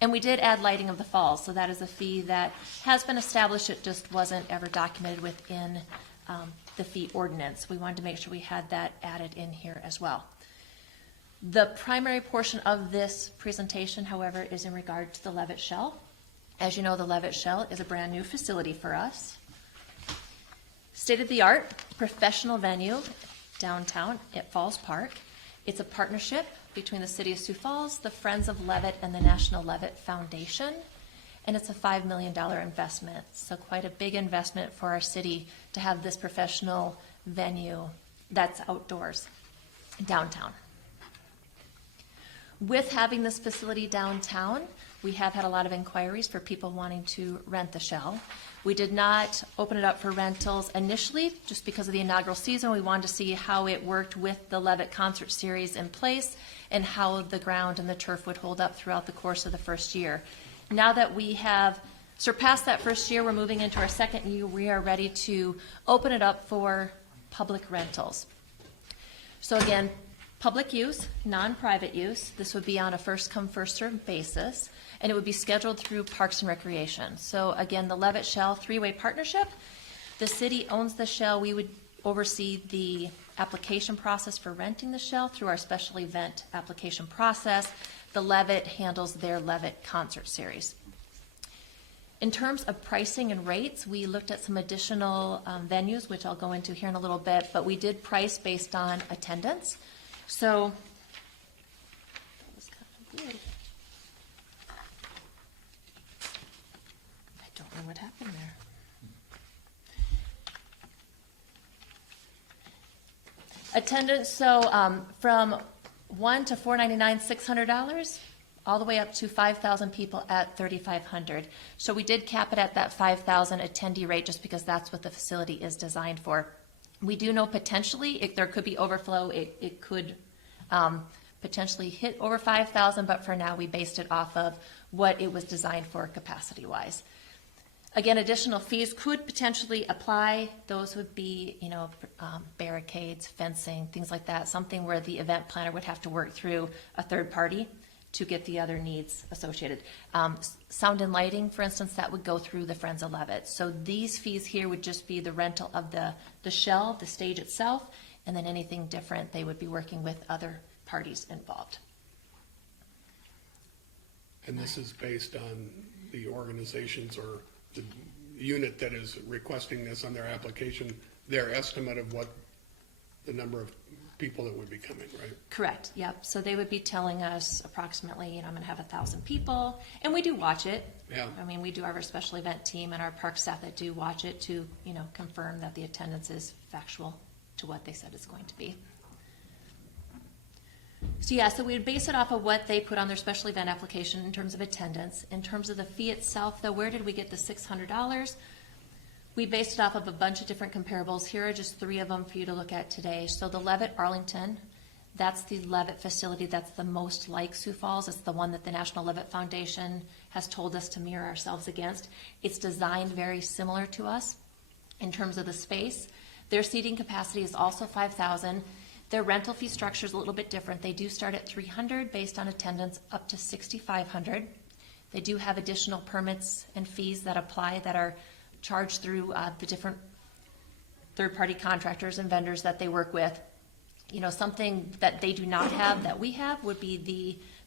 And we did add lighting of the falls, so that is a fee that has been established, it just wasn't ever documented within the fee ordinance. We wanted to make sure we had that added in here as well. The primary portion of this presentation, however, is in regard to the Levitt Shell. As you know, the Levitt Shell is a brand new facility for us. State-of-the-art professional venue downtown at Falls Park. It's a partnership between the City of Sioux Falls, the Friends of Levitt, and the National Levitt Foundation. And it's a $5 million investment, so quite a big investment for our city to have this professional venue that's outdoors downtown. With having this facility downtown, we have had a lot of inquiries for people wanting to rent the shell. We did not open it up for rentals initially, just because of the inaugural season. We wanted to see how it worked with the Levitt concert series in place and how the ground and the turf would hold up throughout the course of the first year. Now that we have surpassed that first year, we're moving into our second year. We are ready to open it up for public rentals. So again, public use, non-private use. This would be on a first-come, first-served basis, and it would be scheduled through Parks and Recreation. So again, the Levitt Shell three-way partnership. The city owns the shell. We would oversee the application process for renting the shell through our special event application process. The Levitt handles their Levitt concert series. In terms of pricing and rates, we looked at some additional venues, which I'll go into here in a little bit, but we did price based on attendance. So, that was kind of weird. I don't know what happened there. Attendance, so from 1 to $499, $600, all the way up to 5,000 people at $3,500. So we did cap it at that 5,000 attendee rate just because that's what the facility is designed for. We do know potentially there could be overflow. It could potentially hit over 5,000, but for now we based it off of what it was designed for capacity-wise. Again, additional fees could potentially apply. Those would be, barricades, fencing, things like that, something where the event planner would have to work through a third party to get the other needs associated. Sound and lighting, for instance, that would go through the Friends of Levitt. So these fees here would just be the rental of the shell, the stage itself, and then anything different, they would be working with other parties involved. And this is based on the organizations or the unit that is requesting this on their application, their estimate of what the number of people that would be coming, right? Correct, yep. So they would be telling us approximately, I'm gonna have 1,000 people, and we do watch it. Yeah. I mean, we do have our special event team and our park staff that do watch it to, confirm that the attendance is factual to what they said it's going to be. So yeah, so we would base it off of what they put on their special event application in terms of attendance. In terms of the fee itself, though, where did we get the $600? We based it off of a bunch of different comparables. Here are just 3 of them for you to look at today. So the Levitt Arlington, that's the Levitt facility that's the most like Sioux Falls. It's the one that the National Levitt Foundation has told us to mirror ourselves against. It's designed very similar to us in terms of the space. Their seating capacity is also 5,000. Their rental fee structure is a little bit different. They do start at $300 based on attendance up to $6,500. They do have additional permits and fees that apply that are charged through the different third-party contractors and vendors that they work with. Something that they do not have that we have would be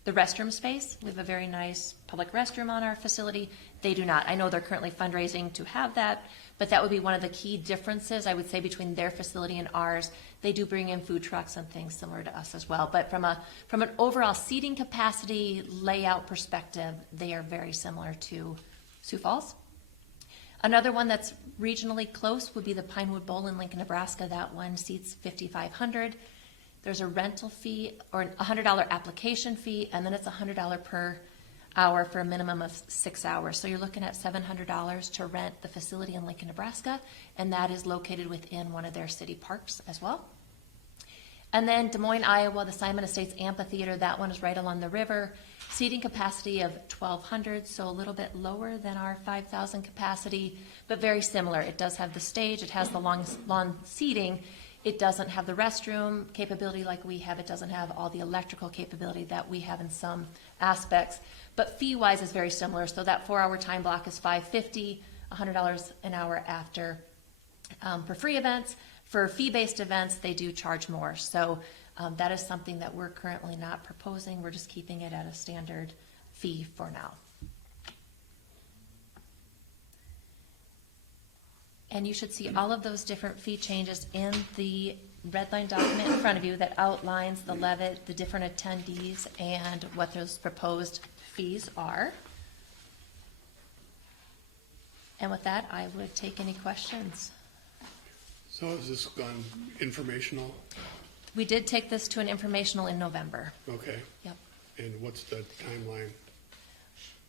the restroom space. We have a very nice public restroom on our facility. They do not. I know they're currently fundraising to have that, but that would be one of the key differences, I would say, between their facility and ours. They do bring in food trucks and things similar to us as well. But from an overall seating capacity layout perspective, they are very similar to Sioux Falls. Another one that's regionally close would be the Pinewood Bowl in Lincoln, Nebraska. That one seats 5,500. There's a rental fee or a $100 application fee, and then it's $100 per hour for a minimum of 6 hours. So you're looking at $700 to rent the facility in Lincoln, Nebraska, and that is located within one of their city parks as well. And then Des Moines, Iowa, the Simon Estates Amphitheater, that one is right along the river. Seating capacity of 1,200, so a little bit lower than our 5,000 capacity, but very similar. It does have the stage, it has the lawn seating. It doesn't have the restroom capability like we have. It doesn't have all the electrical capability that we have in some aspects. But fee-wise is very similar. So that 4-hour time block is $550, $100 an hour after. For free events, for fee-based events, they do charge more. So that is something that we're currently not proposing. We're just keeping it at a standard fee for now. And you should see all of those different fee changes in the red line document in front of you that outlines the Levitt, the different attendees, and what those proposed fees are. And with that, I would take any questions. So is this gone informational? We did take this to an informational in November. Okay. Yep. And what's the timeline?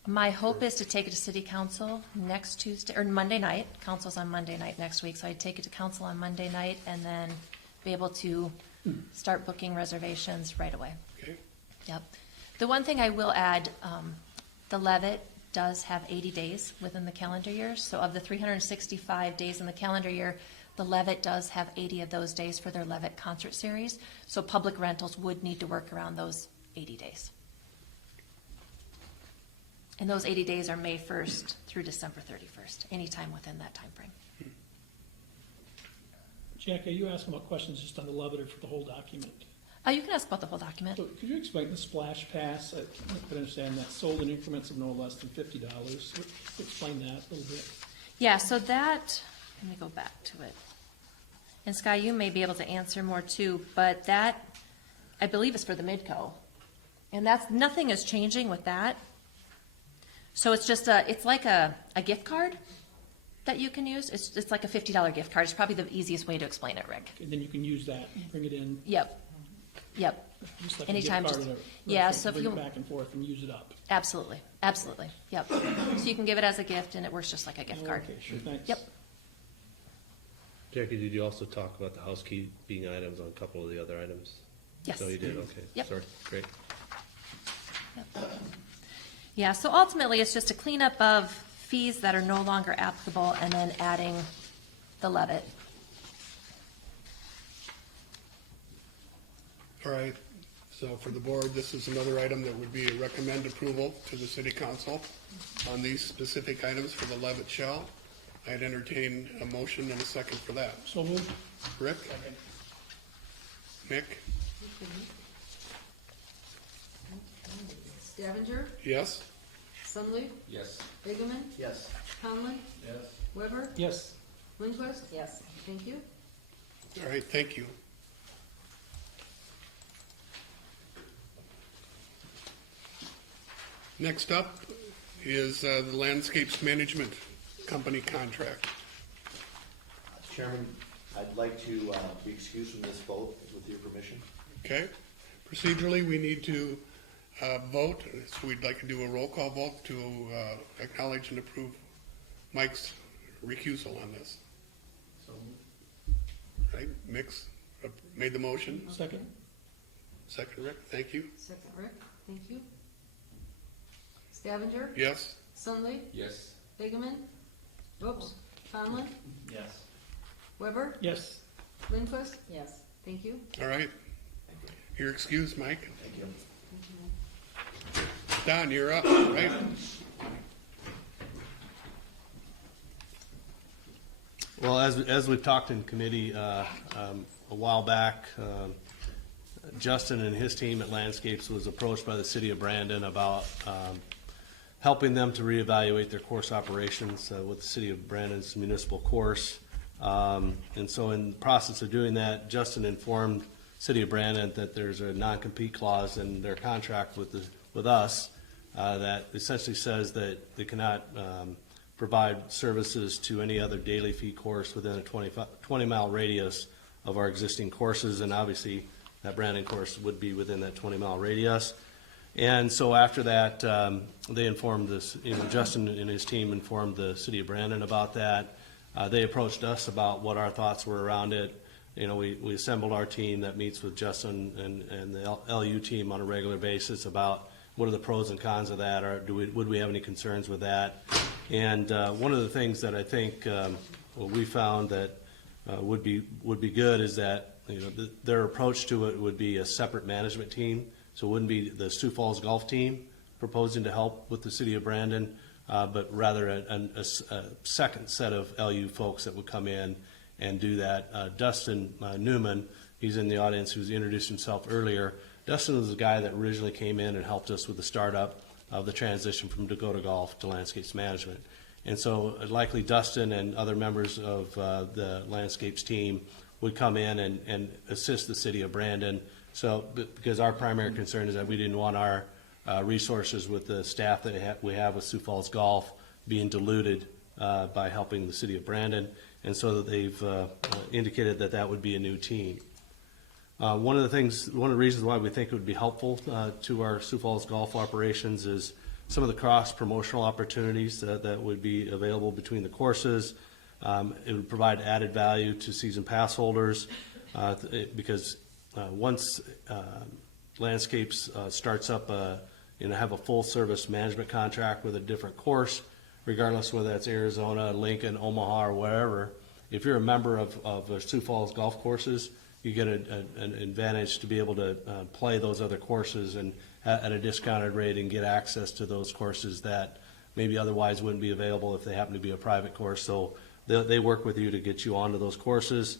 My hope is to take it to city council next Tuesday, or Monday night. Council's on Monday night next week, so I'd take it to council on Monday night and then be able to start booking reservations right away. Okay, Yep. The one thing I will add, the Levitt does have 80 days within the calendar year. So of the 365 days in the calendar year, the Levitt does have 80 of those days for their Levitt concert series. So public rentals would need to work around those 80 days. And those 80 days are May 1st through December 31st, anytime within that time frame. Jack, are you asking about questions just on the Levitt or for the whole document? You can ask about the whole document. So could you explain the splash pass? I can understand that, sold in increments of no less than $50. Explain that a little bit. Yeah, so that, let me go back to it. And Sky, you may be able to answer more too, but that, I believe, is for the Midco. And that's, nothing is changing with that. So it's just it's like a gift card that you can use. It's like a $50 gift card. It's probably the easiest way to explain it, Rick. And then you can use that, bring it in. Yep. Yep. Just like Anytime, a gift card just- or yeah, so if bring you- it back and forth and use it up. Absolutely. Absolutely. Yep. So you can give it as a gift and it works just like a gift card. Okay, sure, thanks. Yep. Jackie, did you also talk about the housekeeping items on a couple of the other items? Yes. No, you did, okay. Yep. Sorry, great. Yeah, so ultimately, it's just a cleanup of fees that are no longer applicable and then adding the Levitt. all right. So for the board, this is another item that would be a recommend approval to the city council on these specific items for the Levitt shell. I'd entertain a motion and a second for that. So moved. Rick? Mick? Stavinger, Yes? Sunley, Yes. Bigeman, Yes. Conlon, Yes. Weber, Yes. Lindquist. Yes. Thank you. All right, thank you. Next up is the Landscapes Management Company contract. Chairman, I'd like to be excused from this vote with your permission. Okay? Procedurally, we need to vote, so we'd like to do a roll call vote to acknowledge and approve Mike's recusal on this. So moved. Right? Mix made the motion. Second? Second, Rick, thank you. Second, Rick. Thank you. Stavinger, Yes? Sunley, Yes. Bigeman, oops, Conlon, Yes. Weber, Yes. Lindquist. Yes. Thank you. All right. You're excused, Mike. Thank you. Don, you're up, right? Well, as we've talked in committee a while back, Justin and his team at Landscapes was approached by the city of Brandon about helping them to reevaluate their course operations with the city of Brandon's municipal course. And so in the process of doing that, Justin informed city of Brandon that there's a non-compete clause in their contract with us that essentially says that they cannot provide services to any other daily fee course within a 20-mile radius of our existing courses, and obviously that Brandon course would be within that 20-mile radius. And so after that, they informed this, Justin and his team informed the city of Brandon about that. They approached us about what our thoughts were around it. We assembled our team that meets with Justin and the LU team on a regular basis about what are the pros and cons of that, or would we have any concerns with that? And one of the things that I think we found that would be good is that their approach to it would be a separate management team. So it wouldn't be the Sioux Falls golf team proposing to help with the city of Brandon, but rather a second set of LU folks that would come in and do that. Dustin Newman, he's in the audience, who's introduced himself earlier. Dustin was the guy that originally came in and helped us with the startup of the transition from Dakota Golf to Landscapes Management. And so likely Dustin and other members of the Landscapes team would come in and assist the city of Brandon. So, because our primary concern is that we didn't want our resources with the staff that we have with Sioux Falls Golf being diluted by helping the city of Brandon. And so they've indicated that would be a new team. One of the reasons why we think it would be helpful to our Sioux Falls golf operations is some of the cross-promotional opportunities that would be available between the courses. It would provide added value to season pass holders because once Landscapes starts up, have a full-service management contract with a different course, regardless whether that's Arizona, Lincoln, Omaha, or wherever. If you're a member of the Sioux Falls golf courses, you get an advantage to be able to play those other courses and at a discounted rate and get access to those courses that maybe otherwise wouldn't be available if they happen to be a private course. So they work with you to get you onto those courses.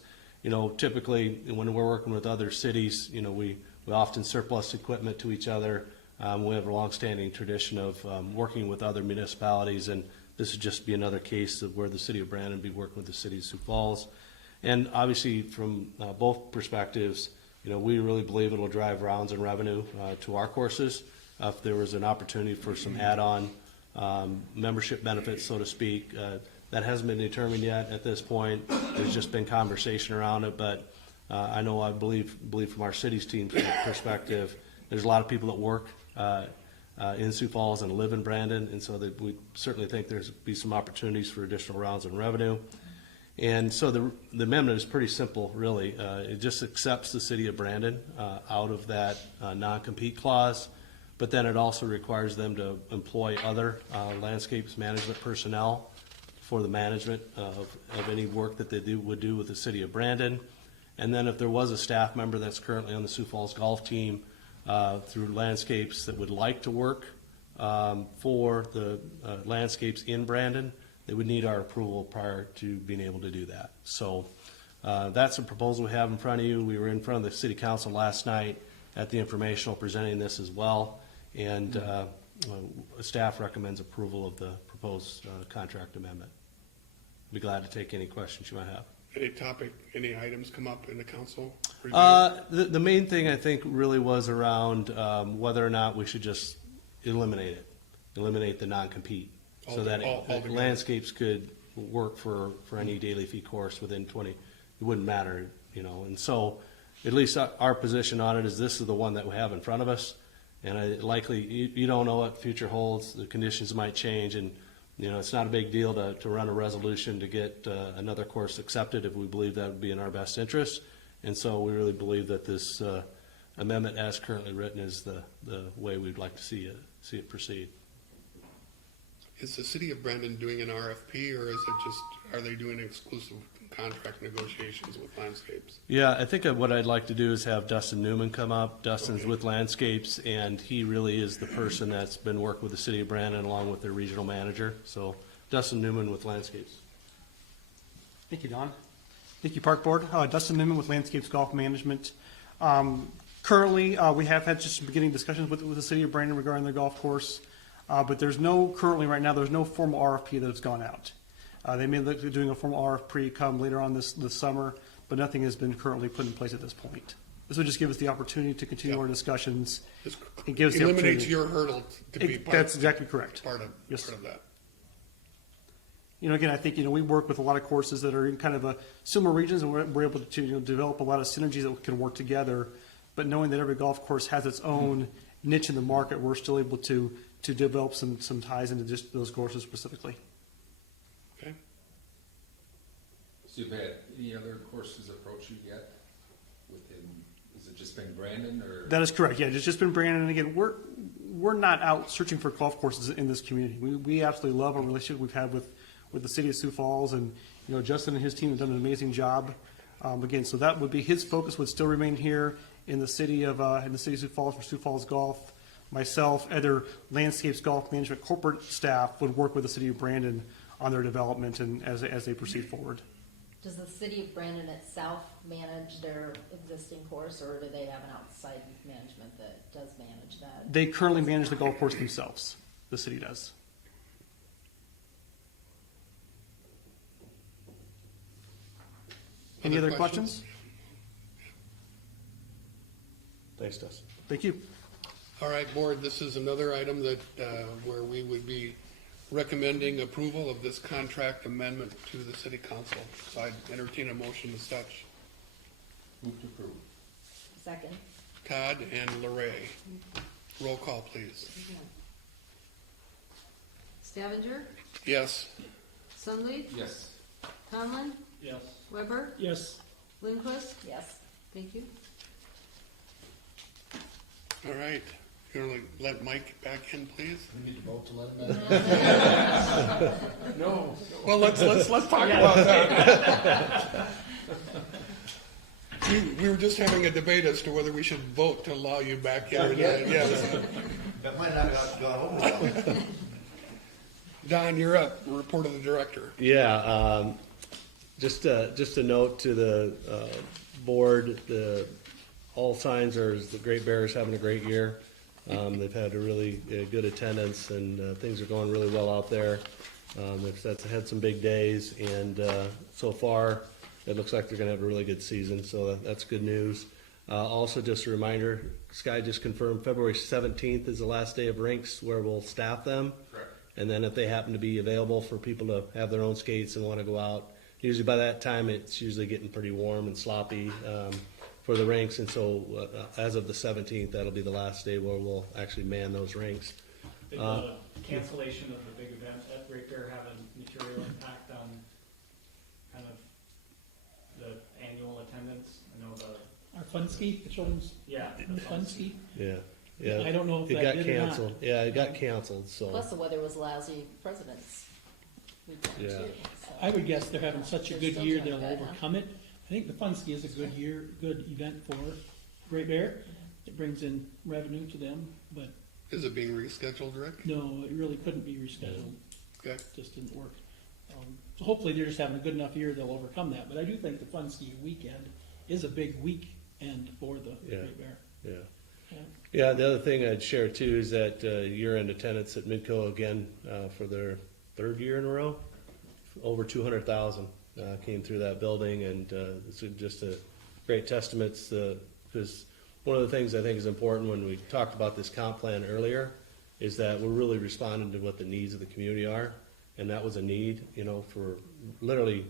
Typically when we're working with other cities, we often surplus equipment to each other. We have a long-standing tradition of working with other municipalities, and this would just be another case of where the city of Brandon would be working with the city of Sioux Falls. And obviously, from both perspectives, we really believe it will drive rounds and revenue to our courses. If there was an opportunity for some add-on membership benefits, so to speak, that hasn't been determined yet at this point. There's just been conversation around it, but I believe from our city's team's perspective, there's a lot of people that work in Sioux Falls and live in Brandon, and so we certainly think there's be some opportunities for additional rounds and revenue. And so the amendment is pretty simple, really. It just accepts the city of Brandon out of that non-compete clause, but then it also requires them to employ other landscapes management personnel for the management of any work that they would do with the city of Brandon. And then if there was a staff member that's currently on the Sioux Falls golf team through Landscapes that would like to work for the Landscapes in Brandon, they would need our approval prior to being able to do that. So that's a proposal we have in front of you. We were in front of the city council last night at the informational presenting this as well, and staff recommends approval of the proposed contract amendment. Be glad to take any questions you might have. Any items come up in the council? The main thing I think really was around whether or not we should just eliminate the non-compete, so that Landscapes could work for any daily fee course within 20. It wouldn't matter, And so, at least our position on it is this is the one that we have in front of us, and likely you don't know what future holds. The conditions might change, and it's not a big deal to run a resolution to get another course accepted if we believe that would be in our best interest. And so we really believe that this amendment as currently written is the way we'd like to see it proceed. Is the city of Brandon doing an RFP, or are they doing exclusive contract negotiations with Landscapes? Yeah, I think what I'd like to do is have Dustin Newman come up. Dustin's with Landscapes, and he really is the person that's been working with the city of Brandon along with their regional manager. So Dustin Newman with Landscapes. Thank you, Don. Thank you, Park Board. Dustin Newman with Landscapes Golf Management. Currently, we have had just beginning discussions with the city of Brandon regarding the golf course, but there's no formal RFP that has gone out. They may look at doing a formal RFP come later on this summer, but nothing has been currently put in place at this point. This would just give us the opportunity to continue our discussions. It gives the eliminates opportunity. your hurdle to be part. That's exactly correct. Part of that. Again, I think we work with a lot of courses that are in kind of a similar regions, and we're able to develop a lot of synergies that can work together. But knowing that every golf course has its own niche in the market, we're still able to develop some ties into just those courses specifically. Okay. So you've had any other courses approach you yet? Has it just been Brandon, or? That is correct. Yeah, it's just been Brandon. And again, we're not out searching for golf courses in this community. We absolutely love our relationship we've had with the city of Sioux Falls, and Justin and his team have done an amazing job. Again, so that would be his focus would still remain here in the city of Sioux Falls for Sioux Falls Golf. Myself, other Landscapes Golf Management corporate staff would work with the city of Brandon on their development and as they proceed forward. Does the city of Brandon itself manage their existing course, or do they have an outside management that does manage that? They currently manage the golf course themselves. The city does. Any other questions? Thanks, Dustin. Thank you. All right, board, this is another item that where we would be recommending approval of this contract amendment to the city council. So I'd entertain a motion as such. Move to approve. Second. Todd and Lorray. Roll call, please. Stavinger, Yes. Sundley, Yes. Conlon, Yes. Weber, Yes, Lindquist. Yes. Thank you. All right. You want to let Mike back in, please? We need to vote to let him in. No. Well, let's talk about that. We were just having a debate as to whether we should vote to allow you back in or not. Yes. That might not have gone over. Don, you're up. Report of the director. Yeah, just a note to the board, all signs are, the Great Bear is having a great year. They've had a really good attendance, and things are going really well out there. They've had some big days, and so far, it looks like they're gonna have a really good season, so that's good news. Also, just a reminder, Sky just confirmed February 17th is the last day of Rinks, where we'll staff them. Correct. And then if they happen to be available for people to have their own skates and want to go out, usually by that time, it's usually getting pretty warm and sloppy for the rinks. And so as of the 17th, that'll be the last day where we'll actually man those rinks. Did the cancellation of the big event at Great Bear have a material impact on kind of the annual attendance? I know our fun ski, the children's, yeah. the fun ski. Yeah. I don't know if It that got did or not. canceled. Yeah, it got canceled, so. Plus the weather was lousy President's weekend Yeah. too. So. I would guess they're having such a They're good still year, doing they'll good, huh? overcome it. I think the fun ski is a good event for Great Bear. It brings in revenue to them, but Is it being rescheduled, Rick? no, it really couldn't be rescheduled. Okay. Just didn't work. So hopefully they're just having a good enough year, they'll overcome that. But I do think the fun ski weekend is a big weekend for the Yeah. Great Bear. Yeah. Yeah. Yeah, the other thing I'd share too is that year-end attendance at Midco again for their third year in a row, over 200,000 came through that building, and it's just a great testament because one of the things I think is important when we talked about this comp plan earlier is that we're really responding to what the needs of the community are, and that was a need, for literally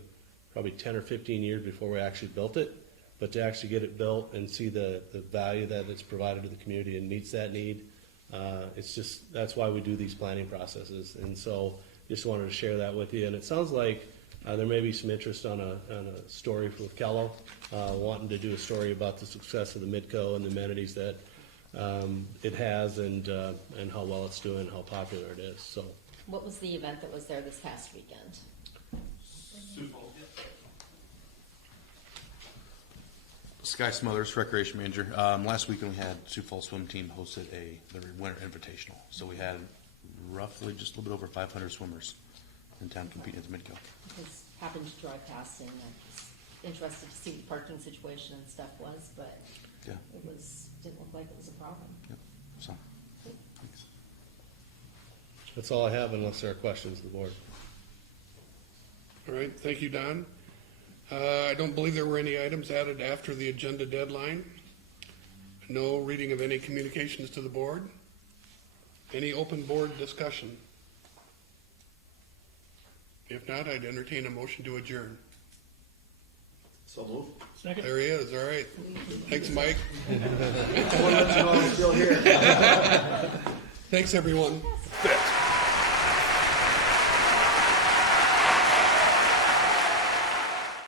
probably 10 or 15 years before we actually built it. But to actually get it built and see the value that it's provided to the community and meets that need, that's why we do these planning processes. And so just wanted to share that with you. And it sounds like there may be some interest on a story with Kello, wanting to do a story about the success of the Midco and the amenities that it has and how well it's doing, and how popular it is. So. What was the event that was there this past weekend? Sioux Falls. Sky Smothers, Recreation Manager. Last weekend we had Sioux Falls Swim Team hosted the Winter Invitational. So we had roughly just a little bit over 500 swimmers in town competing at the Midco. Just happened to drive past and I'm just interested to see what the parking situation and stuff was, but Yeah. didn't look like it was a problem. Yep. So, thanks. That's all I have unless there are questions of the board. All right. Thank you, Don. I don't believe there were any items added after the agenda deadline. No reading of any communications to the board. Any open board discussion? If not, I'd entertain a motion to adjourn. So move. Second. There he is. All right. Thanks, Mike. I want to let you know I'm still here. Thanks, everyone.